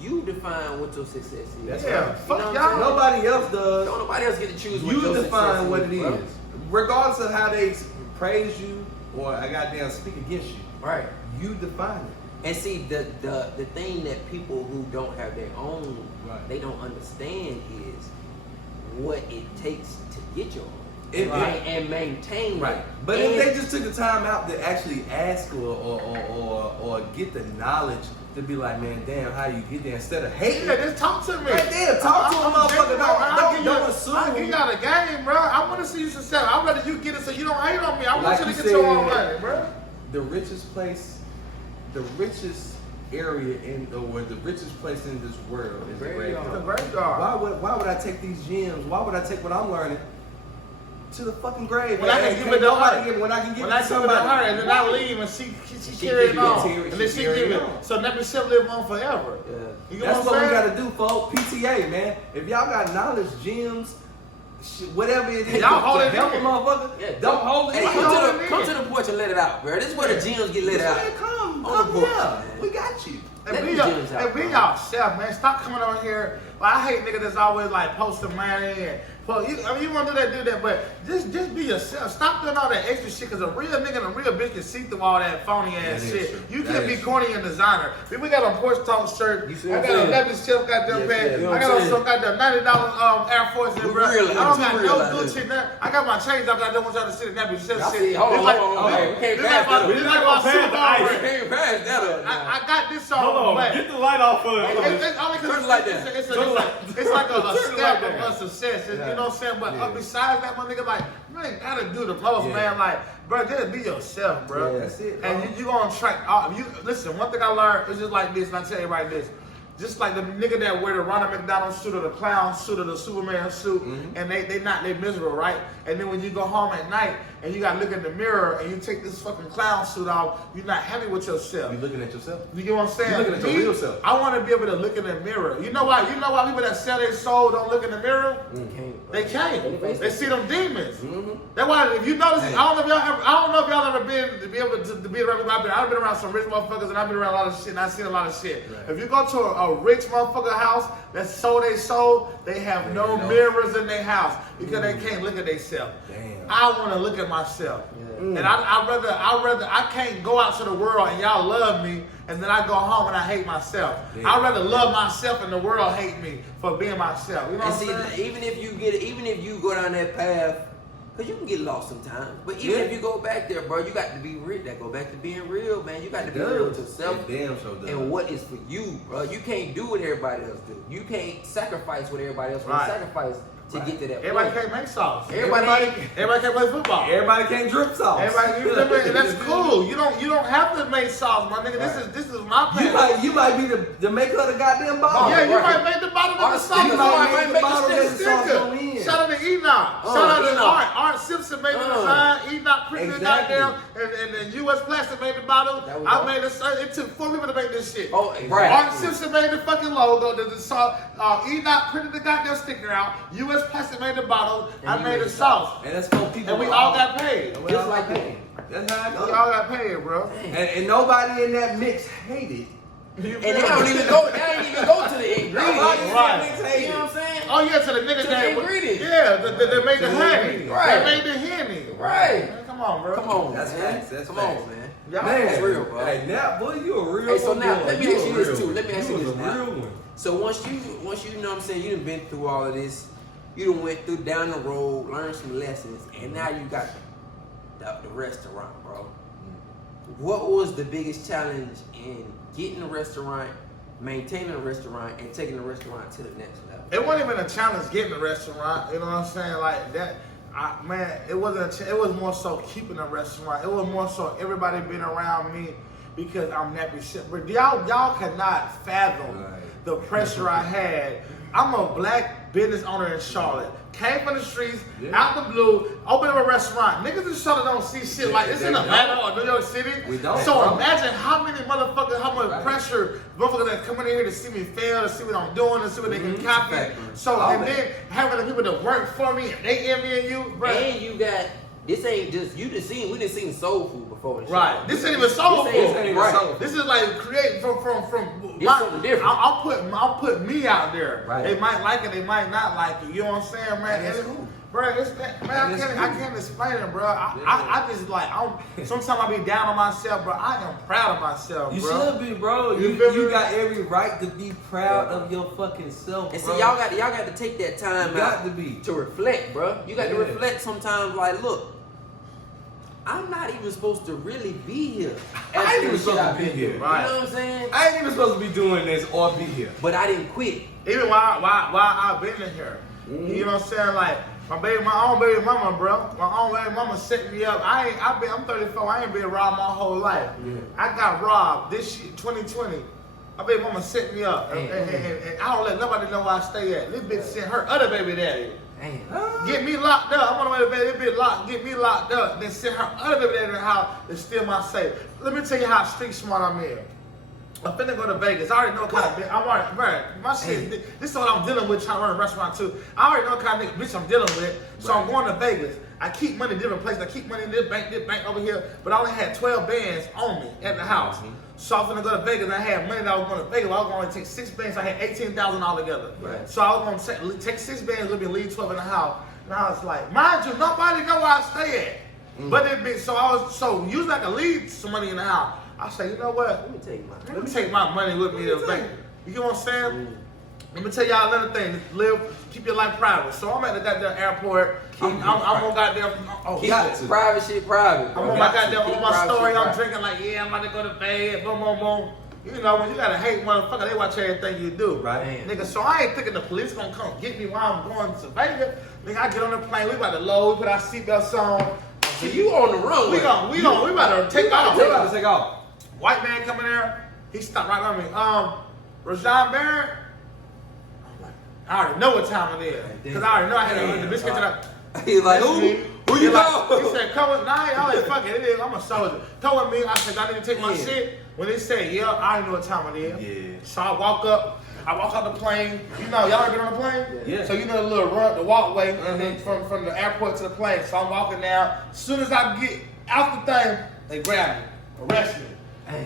you define what your success is. That's right. Fuck you know y'all. Nobody else does. Don't nobody else get to choose what You your define what is, it is. bro. Regardless of how they praise you or I goddamn speak against you. Right. You define it. And see, the thing that people who don't have their own, they don't understand is what it takes to get your own. And maintain right. it. But if they just took the time out to actually ask or get the knowledge to be like, man, damn, how you get there instead of hating. Yeah, just talk to me. Right there, talk to a motherfucker. Don't assume. I give y'all the game, bro. I want to see you successful. I'd rather you get it so you don't hate on me. I want you to get your own money, bro. The richest place, the richest area or the richest place in this world is the graveyard. The graveyard. Why would I take these gems? Why would I take what I'm learning to the fucking grave? When I can give it to her. When I can give it to somebody. and then I leave and she carry it on. And then she give it. So Nappy Chef live on forever. Yeah. You know That's what we gotta do, folks. PTA, man. If y'all got knowledge, gems, shit, whatever it is, y'all hold to it help a in. motherfucker, Yeah, don't hold it Hey, in. come to the porch and let it out, bro. This is where the gems get let out. Come On the porch, here. man. We got you. Let the gems out, Be bro. yourself, man. Stop coming on here. Like, I hate niggas that's always like posting money and well, you want to do that, but just be yourself. Stop doing all that extra shit, because a real nigga and a real bitch can see through all that phony ass shit. You can be corny and designer. We got a Porch Talk shirt. I got a Nappy Chef goddamn pants. I got some goddamn $90 Air Force in, bro. I don't got no Gucci there. I got my chains. I don't want y'all to see the Nappy Chef shit. Hold on. We can't pass that. We can't pass that. I got this on. Hold on. Get the light off of it. It's only because it's like a step of success. You know what I'm saying? But besides that, my nigga, like, you ain't gotta do the most, man. Like, bro, just be yourself, bro. Yeah, that's it, bro. And you gonna attract listen, one thing I learned is just like this, and I tell everybody this. Just like the nigga that wear the Ronald McDonald suit or the clown suit or the Superman suit, and they miserable, right? And then when you go home at night and you gotta look in the mirror and you take this fucking clown suit off, you're not happy with yourself. You looking at yourself? You get what I'm saying? You looking at your real self. I want to be able to look in the mirror. You know why? People that sell their soul don't look in the mirror? They can't. They see them demons. That's why if you notice, I don't know if y'all ever been to be able to be around. I've been around some rich motherfuckers and I've been around a lot of shit and I've seen a lot of shit. Right. If you go to a rich motherfucker house that sold their soul, they have no mirrors in their house because they can't look at themselves. I want to look at myself. And I can't go out to the world and y'all love me and then I go home and I hate myself. I'd rather love myself and the world hate me for being myself. You know what I'm saying? Even if you go down that path, because you can get lost sometimes, but even if you go back there, bro, you got to be real. That go back to being real, man. You got to be real with yourself and what is for you, bro. You can't do what everybody else do. You can't sacrifice what everybody else will sacrifice to get to that point. Everybody can't make sauce. Everybody can't play football. Everybody can't drip sauce. That's cool. You don't have to make sauce, my nigga. This is my plan. You might be the maker of the goddamn bottle. Yeah, you might make the bottom of the sauce. You might make the sticker. Shout out to Enoch. Shout out to Art. Art Simpson made the design. Enoch printed the goddamn, and U.S. Plastic made the bottle. I made the. It took 4 people to make this shit. Art Simpson made the fucking logo. Enoch printed the goddamn sticker out. U.S. Plastic made the bottle. I made the sauce. And that's 4 people. And we all got paid. Just like that. That's how it goes. We all got paid, bro. And nobody in that mix hated. And they ain't even go to the ingredients. Right. You know what I'm saying? Oh yeah, to the niggas that ingredients. Yeah, they made the Henny. Right. They made the Henny. Right. Man, come on, bro. Come on, That's man. facts. That's Come facts. on, man. That's real, bro. Hey, now, boy, you a real Hey, so one. now let me ask you this too. Let me ask you You this was a now. real one. So once you know what I'm saying, you done been through all of this, you done went through down the road, learned some lessons, and now you got the restaurant, bro. What was the biggest challenge in getting a restaurant, maintaining a restaurant, and taking the restaurant to the next level? It wasn't even a challenge getting a restaurant. You know what I'm saying? Like that. Man, it wasn't. It was more so keeping a restaurant. It was more so everybody being around me because I'm Nappy Chef. But y'all cannot fathom the pressure I had. I'm a black business owner in Charlotte. Came from the streets, out the blue, opened up a restaurant. Niggas in Charlotte don't see shit like this in Atlanta or New York City. We don't. So imagine how many motherfuckers, how much pressure motherfuckers that come in here to see me fail, to see what I'm doing, to see what they can copy. So and then having the people that work for me, and they envying you, bro. And you got this ain't just we done seen soul food before. Right. This ain't even soul food. This is like creating from something different. I'm putting me out there. Right. They might like it, they might not like it. You know what I'm saying, man? That's cool. Bro, it's that, man, I can't explain it, bro. I just like, sometimes I be down on myself, bro. I am proud of myself, You bro. should be, bro. You got every right to be proud of your fucking self, And bro. see, y'all got to take that time out to reflect, bro. You got to reflect sometimes. Like, look, I'm not even supposed to really be here. I ain't even supposed to be here. You know what I'm saying? I ain't even supposed to be doing this or be here. But I didn't quit. Even while I've been in here. You know what I'm saying? Like, my own baby mama, bro. My own baby mama set me up. I'm 34. I ain't been robbed my whole life. I got robbed this year, 2020. My baby mama set me up, and I don't let nobody know where I stay at. This bitch sent her other baby daddy. Get me locked up. I'm on the way to bed. This bitch locked. Get me locked up. Then send her other baby daddy in the house and steal my safe. Let me tell you how street smart I'm in. I'm finna go to Vegas. I already know what kind of bitch. I'm already, bro, my shit, this is what I'm dealing with trying to run a restaurant too. I already know what kind of bitch I'm dealing with. So I'm going to Vegas. I keep money in different places. I keep money in this bank over here. But I only had 12 bands on me at the house. So I was gonna go to Vegas and I had money that I was going to Vegas. I was going to take 6 bands. So I had 18,000 all together. Right. So I was going to take 6 bands with me and leave 12 in the house. And I was like, mind you, nobody know where I stay at. But it be, so usually I can leave some money in the house. I say, you know what? Let me take my money with me to the bank. You get what I'm saying? Let me tell y'all another thing. Keep your life private. So I'm at the goddamn airport. I'm on goddamn. Private shit private. I'm on my goddamn on my story. I'm drinking like, yeah, I'm about to go to bed. Boom, boom, boom. You know, when you gotta hate motherfucker, they watch everything you do. Right. Nigga, so I ain't thinking the police gonna come get me while I'm going to Vegas. Nigga, I get on the plane. We about to load. We put our seatbelts on. So you on the runway. We about to take off. We about to take off. White man coming there, he stopped right by me. Rajon Barrett? I'm like, I already know what time it is. Because I already know I had the biscuit to that. He's like, who you know? He said, come with me. I like, fuck it, I'm a soldier. Come with me. I said, I need to take my shit. When they said, yeah, I already know what time it is. Yeah. So I walk out the plane. You know, y'all ever been on the plane? Yeah. So you know the little run, the walkway from the airport to the plane. So I'm walking down. As soon as I get out the thing, they grab me, arrest me.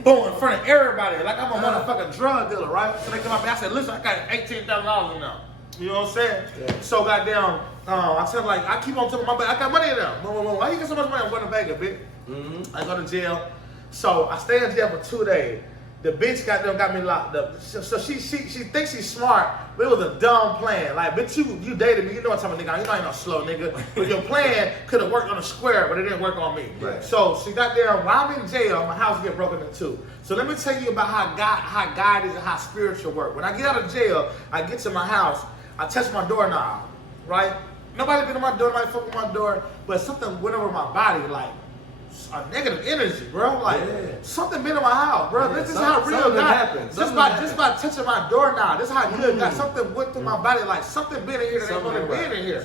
Boom, in front of everybody, like I'm a motherfucking drug dealer, right? So they come up and I said, listen, I got $18,000 in there. You know what I'm saying? Yeah. So goddamn, I tell like, I keep on telling my I got money in there. Why you get so much money? I'm going to Vegas, bitch. I go to jail. So I stay in jail for 2 days. The bitch got me locked up. So she thinks she's smart, but it was a dumb plan. Like, bitch, you dated me, you know what type of nigga. You know I ain't no slow nigga. But your plan could have worked on the square, but it didn't work on me. Right. So she got there. While I'm in jail, my house get broken into. So let me tell you about how God is and how spiritual work. When I get out of jail, I get to my house, I touch my doorknob, right? Nobody been on my door, nobody fuck with my door, but something went over my body, like a negative energy, bro. Like something been in my house, bro. Yeah, this is how real God happens. Just by touching my doorknob. This is how good God. Something went through my body, like something been in here that ain't gonna be in here.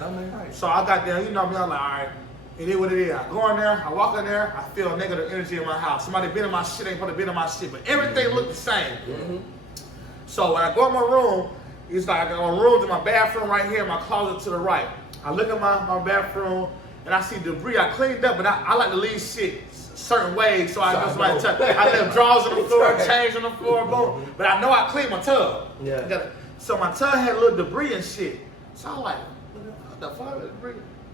So I got there, you know me, I'm like, all right, it is what it is. I go in there, I walk in there, I feel a negative energy in my house. Somebody been in my shit, ain't supposed to be in my shit, but everything looked the same. So when I go in my room, it's like I got my room to my bathroom right here, my closet to the right. I look at my bathroom and I see debris. I cleaned up, but I like to leave shit certain ways, so I just like I left drawers on the floor, change on the floor, boom. But I know I cleaned my tub. Yeah. So my tub had a little debris and shit. So I'm like, what the fuck is debris?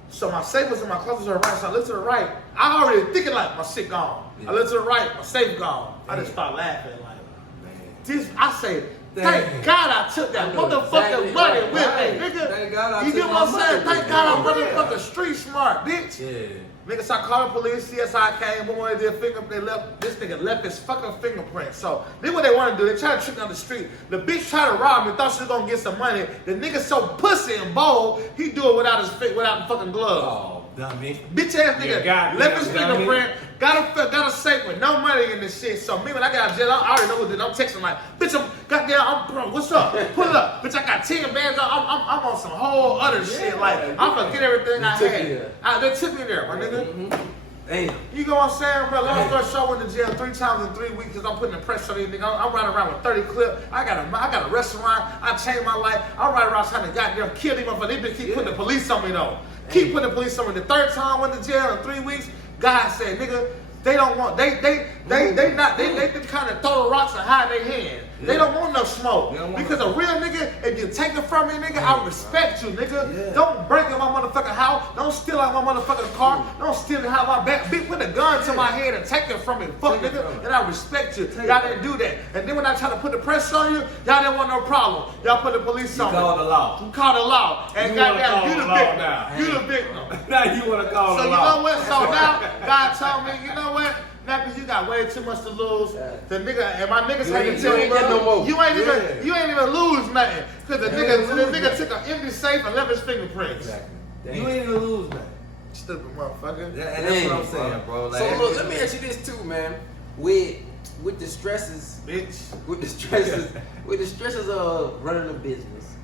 So my safe was in my closet to the right, so I look to the right. I already thinking like my shit gone. I look to the right, my safe gone. I just start laughing like, this. I say, thank God I took that motherfucking money with me, nigga. Thank God I you took get what I'm saying? money. Thank God I'm motherfucking street smart, bitch. Yeah. Nigga started calling police, CSI came, boom, they did fingerprint, this nigga left his fucking fingerprint. So, this what they want to do. They try to trick me on the street. The bitch tried to rob me, thought she was going to get some money. The nigga so pussy and bold, he do it without the fucking gloves. Oh, dummy. Bitch ass nigga left his fingerprint, got a safe with no money in this shit. So me when I got out of jail, I already know what to do. I'm texting like, bitch, bro, what's up? Pull it up. Bitch, I got 10 bands. I'm on some whole other shit. Like, I forget everything I had. They took me there, my nigga. Damn. You know what I'm saying, bro? Long story short, I went to jail 3 times in 3 weeks because I'm putting the pressure on these niggas. I'm riding around with 30 clips. I got a restaurant. I changed my life. I'm riding around trying to goddamn kill these motherfuckers. They keep putting the police on me though. Keep putting the police on me. The 3rd time I went to jail in 3 weeks, God said, nigga, they don't want, they kind of throw the rocks and hide their hand. They don't want no smoke. Because a real nigga, if you take it from me, nigga, I respect you, nigga. Don't break in my motherfucking house. Don't steal out my motherfucking car. Don't steal out my back. Bitch, put a gun to my head and take it from me. Fuck, nigga. And I respect you. Y'all didn't do that. And then when I try to put the pressure on you, y'all didn't want no problem. Y'all put the police on me. You called the law. You called the law. And goddamn, you the victim. Now. You the victim. Now you want to call the law. So you know what? So now, God told me, you know what? Nappy, you got way too much to lose. The nigga and my niggas had to tell me, bro, you ain't even lose nothing. Cause the nigga took an empty safe and left his fingerprints. Exactly. You ain't even lose nothing. Stupid motherfucker. Yeah, and that's what I'm saying, bro. Like, So look, let me ask you this too, man. With the stresses, bitch. with the stresses of running a business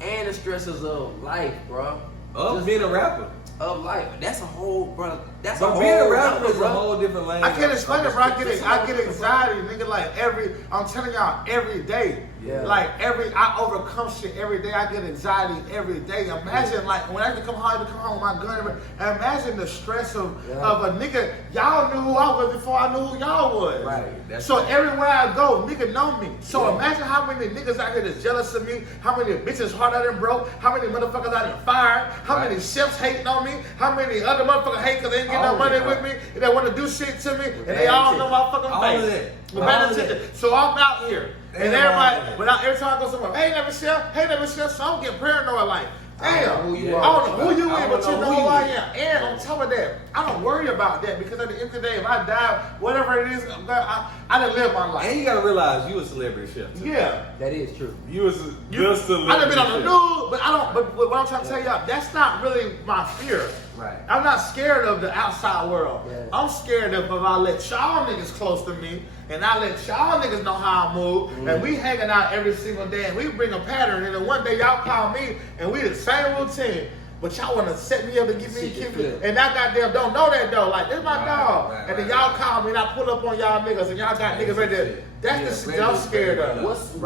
and the stresses of life, bro. Of being a rapper. Of life. That's a whole, bro. That's But a being a whole rapper is a bro. whole different lane. I can't explain it, bro. I get anxiety, nigga. Like I'm telling y'all, every day. Yeah. Like I overcome shit every day. I get anxiety every day. Imagine like when I have to come home with my gun. Imagine the stress of a nigga. Y'all knew who I was before I knew who y'all was. Right. So everywhere I go, nigga know me. So imagine how many niggas out here that's jealous of me. How many bitches heart I done broke. How many motherfuckers I done fired. How many chefs hating on me. How many other motherfuckers hate because they ain't getting no money with me. And they want to do shit to me. And they all know my fucking face. So I'm out here. And everybody, every time I go somewhere, hey, Nappy Chef, so I'm getting paranoid like, damn, I don't know who you is, but you know who I am. And on top of that, I don't worry about that because at the end of the day, if I die, whatever it is, I done live my life. And you gotta realize you a celebrity chef too. Yeah. That is true. You was just a I done been on the news, but what I'm trying to tell y'all, that's not really my fear. Right. I'm not scared of the outside world. Yeah. I'm scared of if I let y'all niggas close to me and I let y'all niggas know how I move and we hanging out every single day and we bring a pattern and then one day y'all call me and we the same routine. But y'all want to set me up and give me a kick. And I goddamn don't know that though. Like, this my dog. And then y'all call me and I pull up on y'all niggas and y'all got niggas right there. That's the shit I'm scared of.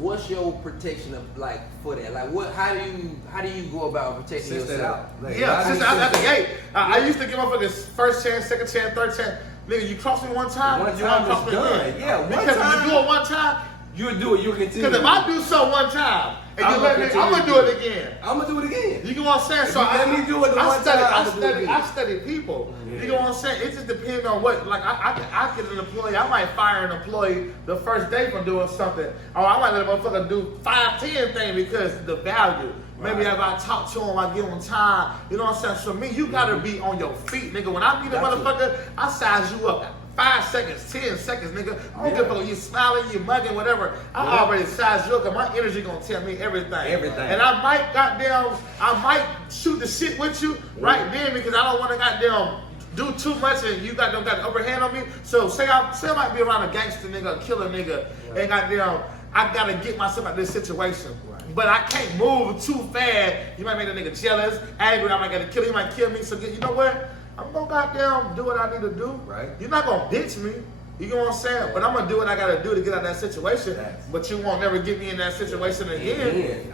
What's your protection of like for that? Like how do you go about protecting yourself? Like, Since I was at the gate. I used to give motherfuckers first chance, second chance, third chance. Nigga, you cross me one time, One you time cross is me done. again. Yeah, one because time. if you do it one time, you do it, you continue. because if I do so one time, and you let me, I'm gonna do it again. I'm gonna do it again. You know what I'm saying? If you let me do it the one time, I study people. You know what I'm saying? It just depends on what. Like I get an employee. I might fire an employee the first day for doing something, or I might let a motherfucker do 5, 10 things because the value. Maybe if I talk to him, I give him time. You know what I'm saying? So me, you gotta be on your feet, nigga. When I meet a motherfucker, I size you up. 5 seconds, 10 seconds, nigga. I don't give a fuck. You smiling, you mugging, whatever. I already sized you up because my energy gonna tell me everything. And I might shoot the shit with you right then because I don't want to goddamn do too much and you got the upper hand on me. So say I might be around a gangster nigga, a killer nigga, and goddamn, I gotta get myself out of this situation. But I can't move too fast. You might make a nigga jealous, angry. I might get to kill him. He might kill me. So you know what? I'm gonna goddamn do what I need to do. Right. You're not gonna ditch me. You know what I'm saying? But I'm gonna do what I gotta do to get out of that situation. But you won't never get me in that situation again.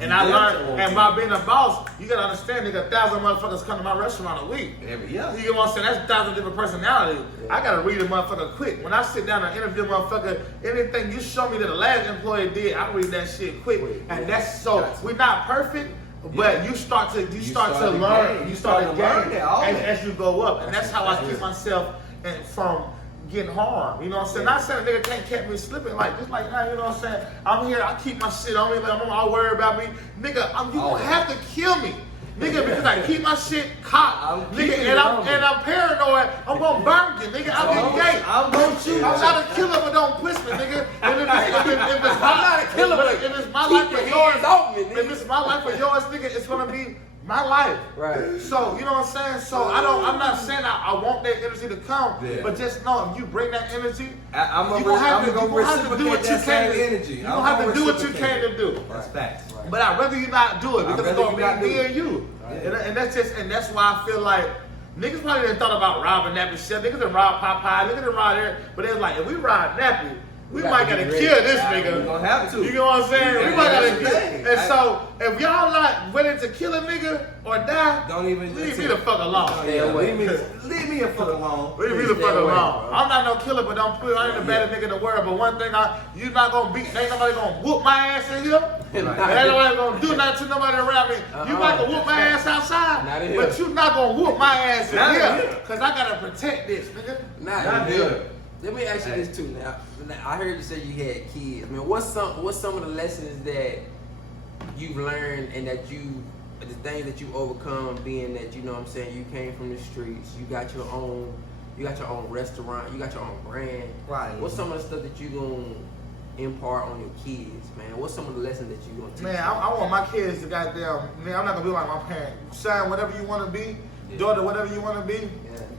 And I learned, and by being a boss, you gotta understand, nigga, 1,000 motherfuckers come to my restaurant a week. You know what I'm saying? That's 1,000 different personalities. I gotta read a motherfucker quick. When I sit down and interview a motherfucker, anything you show me that the last employee did, I read that shit quick. And that's so, we're not perfect. But you start to learn, you start to gain as you go up, and that's how I keep myself from getting harmed. You know what I'm saying? Not saying a nigga can't catch me slipping, like just like that. You know what I'm saying? I'm here, I keep my shit on me, like I'm all worried about me, nigga. You gonna have to kill me. Nigga, because I keep my shit cocked, nigga, and I'm paranoid, I'm gonna burn you, nigga. I'm gay. I'm gonna shoot. I'm not a killer, but don't push me, nigga. And if it's I'm not a killer, but if it's my life or keep your yours, hands off me, nigga. if it's my life or yours, nigga, it's gonna be my life. Right. So, you know what I'm saying? So I'm not saying I want that energy to come, but just know if you bring that energy, I'm you gonna have to do what you can to energy. You gonna have to do what you can to do. That's facts. But I'd rather you not do it because it's gonna be me and you. And that's why I feel like niggas probably didn't thought about robbing Nappy Chef. Niggas done rob Popeye. Niggas done rob there. But it's like if we rob Nappy, we might gotta kill this nigga. We gonna have to. You know what I'm saying? We might gotta kill. thing. And so if y'all not ready to kill a nigga or die, Don't even leave me the fuck alone. leave me the fuck alone. Leave me the fuck alone. I'm not no killer, but don't put. I ain't the baddest nigga in the world. But one thing, you not gonna beat. Ain't nobody gonna whoop my ass in here. And ain't nobody gonna do nothing to nobody around me. You might can whoop my ass outside, but you not gonna whoop my ass in here. Cause I gotta protect this, nigga. Not here. Let me ask you this too. Now, I heard you say you had kids. I mean, what's some of the lessons that you've learned and that the things that you overcome, being that, you know what I'm saying, you came from the streets, you got your own restaurant, you got your own brand. Right. What's some of the stuff that you gonna impart on your kids, man? What's some of the lessons that you gonna teach? Man, I want my kids to goddamn. Man, I'm not gonna be like my parents. Son, whatever you want to be, daughter, whatever you want to be.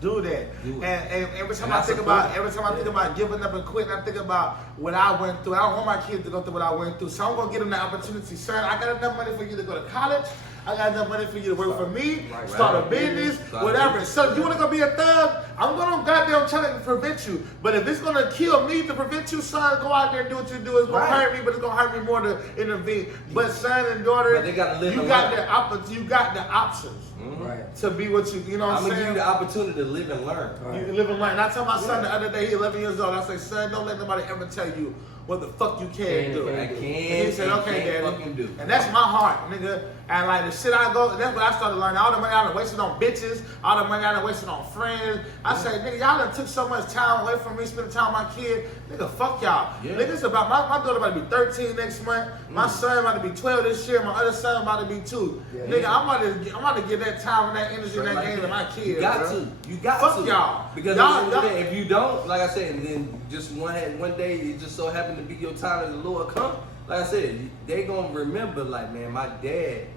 Do that. And every time I think about giving up and quitting, I think about what I went through. I don't want my kids to go through what I went through. So I'm gonna give them the opportunity. Son, I got enough money for you to go to college. I got enough money for you to work for me, start a business, whatever. So you wanna go be a thug? I'm gonna goddamn try to prevent you. But if it's gonna kill me to prevent you, son, go out there and do what you do. It's gonna hurt me, but it's gonna hurt me more to intervene. But son and daughter, they gotta live you got the options. Right. To be what you know what I'm saying? I'm gonna give you the opportunity to live and learn. You can live and learn. And I told my son the other day, he's 11 years old, I say, son, don't let nobody ever tell you what the fuck you can do. I And can. he said, okay, daddy. Fucking do. And that's my heart, nigga. And like the shit I go, and that's what I started learning. All the money I done wasted on bitches, all the money I done wasted on friends. I say, nigga, y'all done took so much time away from me, spending time with my kid. Nigga, fuck y'all. Nigga, it's about my daughter about to be 13 next month. My son about to be 12 this year. My other son about to be 2. Nigga, I'm about to give that time and that energy and that game to my kids. You got to. You got to. Fuck y'all. Because y'all, if you don't, like I said, and then just one day it just so happened to be your time as the Lord come. Like I said, they gonna remember. Like, man, my dad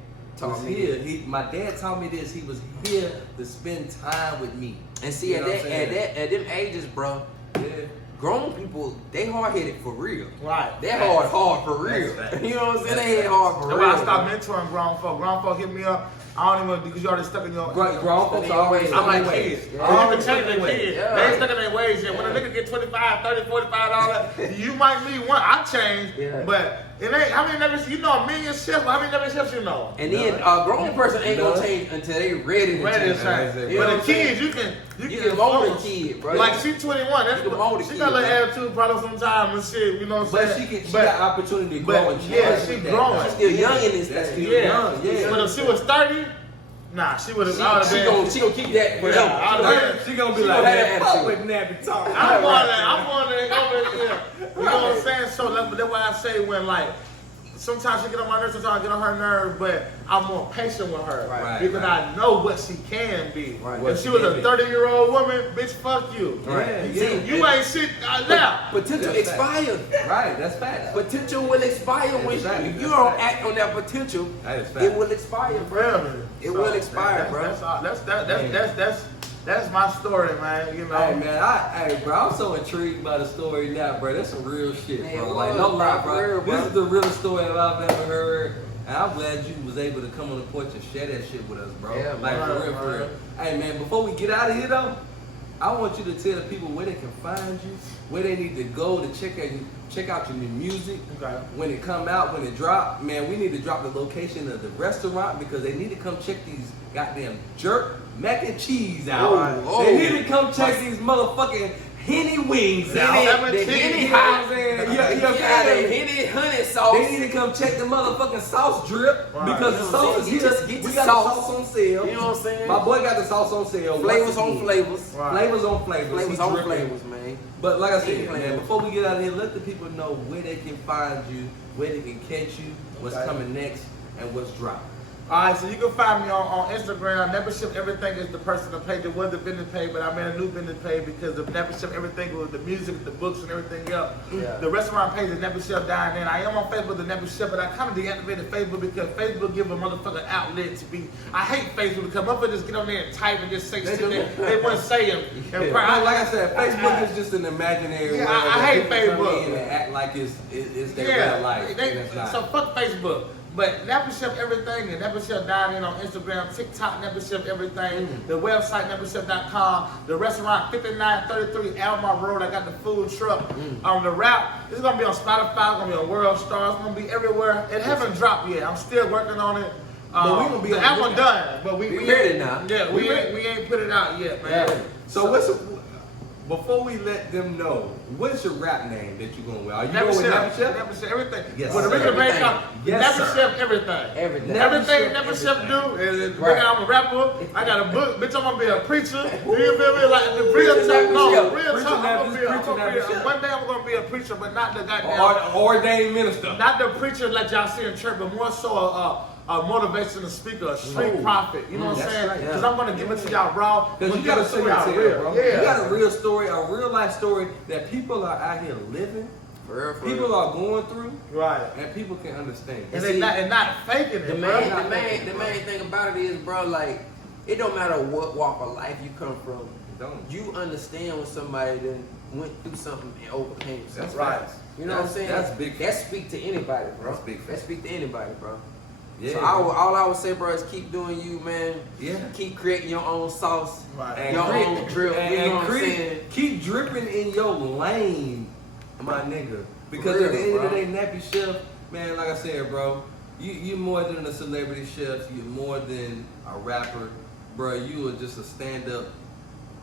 was here. My dad taught me this. He was here to spend time with me. And see, at them ages, bro. Grown people, they hard headed for real. Right. They hard for real. You know what I'm saying? They head hard for real. That's why I stopped mentoring grown folk. Grown folk hit me up. I don't even, because you already stuck in your grown folks always. I'm like kids. I don't change their kids. They ain't stuck in their ways yet. When a nigga get $25, $30, $45, you might need one. I changed, but it ain't. How many never? You know a million chefs. How many never chefs you know? And then a grown person ain't gonna change until they ready to change. But the kids, you can mold a kid, bro. Like she 21. That's she got a little attitude problem sometimes and shit. You know what I'm saying? But she got opportunity to grow and change. Yeah, she growing. She's still young in this thing. Yeah. But if she was 30. Nah, she would have. She gonna keep that forever. She gonna be like, fuck with Nappy talk. I'm on there over here. You know what I'm saying? So that's why I say when like sometimes she get on my nerves, sometimes I get on her nerves, but I'm more patient with her because I know what she can be. If she was a 30-year-old woman, bitch, fuck you. You ain't shit now. Potential expired. Right, that's fact. Potential will expire when if you don't act on that potential. It will expire, bro. It will expire, bro. That's my story, man. You know. Hey man, bro, I'm so intrigued by the story now, bro. That's some real shit, bro. Like no lie, bro. This is the realest story I've ever heard. And I'm glad you was able to come on the porch and share that shit with us, bro. Yeah, like for real. Hey man, before we get out of here though, I want you to tell the people where they can find you, where they need to go to check out your new music. When it come out, when it drop, man, we need to drop the location of the restaurant because they need to come check these goddamn jerk mac and cheese out. They need to come check these motherfucking Henny wings out. The Henny hot. Henny honey sauce. They need to come check the motherfucking sauce drip because the sauce is here. We got the sauce on sale. You know what I'm saying? My boy got the sauce on sale. Flavors on flavors. Flavors on flavors. Flavors on flavors, man. But like I said, man, before we get out of here, let the people know where they can find you, where they can catch you, what's coming next, and what's dropping. Alright, so you can find me on Instagram. Membership Everything is the personal page. It was the business page, but I made a new business page because the Membership Everything was the music, the books, and everything else. Yeah. The restaurant page is Nappy Chef down there. I am on Facebook, the Nappy Chef, but I kind of deactivated Facebook because Facebook give a motherfucker outlet to be. I hate Facebook because motherfuckers just get on there and type and just say shit they want to say them. Like I said, Facebook is just an imaginary Yeah, world. I that hate people come Facebook. in and act like it's their real life. and it's not. So fuck Facebook. But Nappy Chef Everything and Nappy Chef down in on Instagram, TikTok, Nappy Chef Everything, the website nappychef.com, the restaurant 5933 Alma Road. I got the food truck on the route. It's gonna be on Spotify, it's gonna be on World Star, it's gonna be everywhere. It haven't dropped yet. I'm still working on it. But we gonna be the on album the done, but we heard it now. Yeah, we ain't put it out yet, man. Yeah. So before we let them know, what's your rap name that you gonna wear? Are you going with Nappy Chef? Nappy Chef Everything. Yes, Well, the original sir. name called Yes, Nappy sir. Chef Everything. Everything. Everything Nappy Chef do is Right. I'm a rapper. I got a book. Bitch, I'm gonna be a preacher. You feel me? Like the real Preacher talk. Nappy No, Chef. real Preacher talk. Nappy Chef. One day I'm gonna be a preacher, but not the goddamn. Ordained minister. Not the preacher like y'all see in church, but more so a motivational speaker, a street prophet. You know what I'm That's saying? right, Because yeah. I'm gonna give it to y'all raw. Because you I'm got gonna a story to y'all tell, real. bro. Yeah. You got a real story, a real life story that people are out here living, For real. people are going through, Right. and people can understand. And See, they not faking The it. main, bro. the main thing about it is, bro, like, it don't matter what walk of life you come from. Don't. You understand when somebody that went through something and overcame something. That's right. You know what I'm saying? That's big. That speak to anybody, bro. That's big. That speak to anybody, bro. Yeah. So all I would say, bro, is keep doing you, man. Yeah. Keep creating your own sauce, Right. your own drip. You know what I'm saying? keep dripping in your lane, my nigga. Because real, at the end of the bro. day, Nappy Chef, man, like I said, bro, you more than a celebrity chef. You're more than a rapper, bro. You are just a stand-up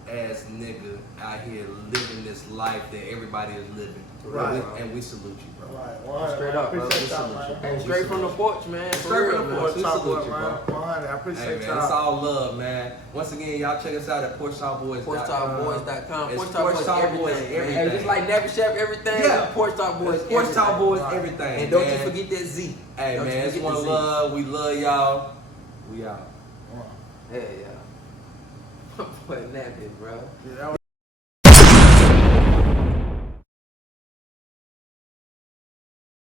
ass nigga out here living this life that everybody is living. Right. And we salute you, bro. Right. Straight up, bro. Appreciate We y'all, salute man. you. Hey, straight from the porch, man. For Straight real, from the man. porch. Porch Talk salute Boy, you, man. bro. 100. I Hey, appreciate man, it's y'all. all love, man. Once again, y'all check us out at PorchTalkBoyz.com. PorchTalkBoys.com. It's Porch Talk Boys, everything. everything. Hey, just like Nappy Chef, everything. Yeah. Porch Talk Boys, Porch Talk Boys, Right. everything. And don't man. you forget that Z. Hey, Don't you man, it's forget one the Z. love. We love y'all. We out. Hey, yeah. My boy Nappy, bro. Yeah, that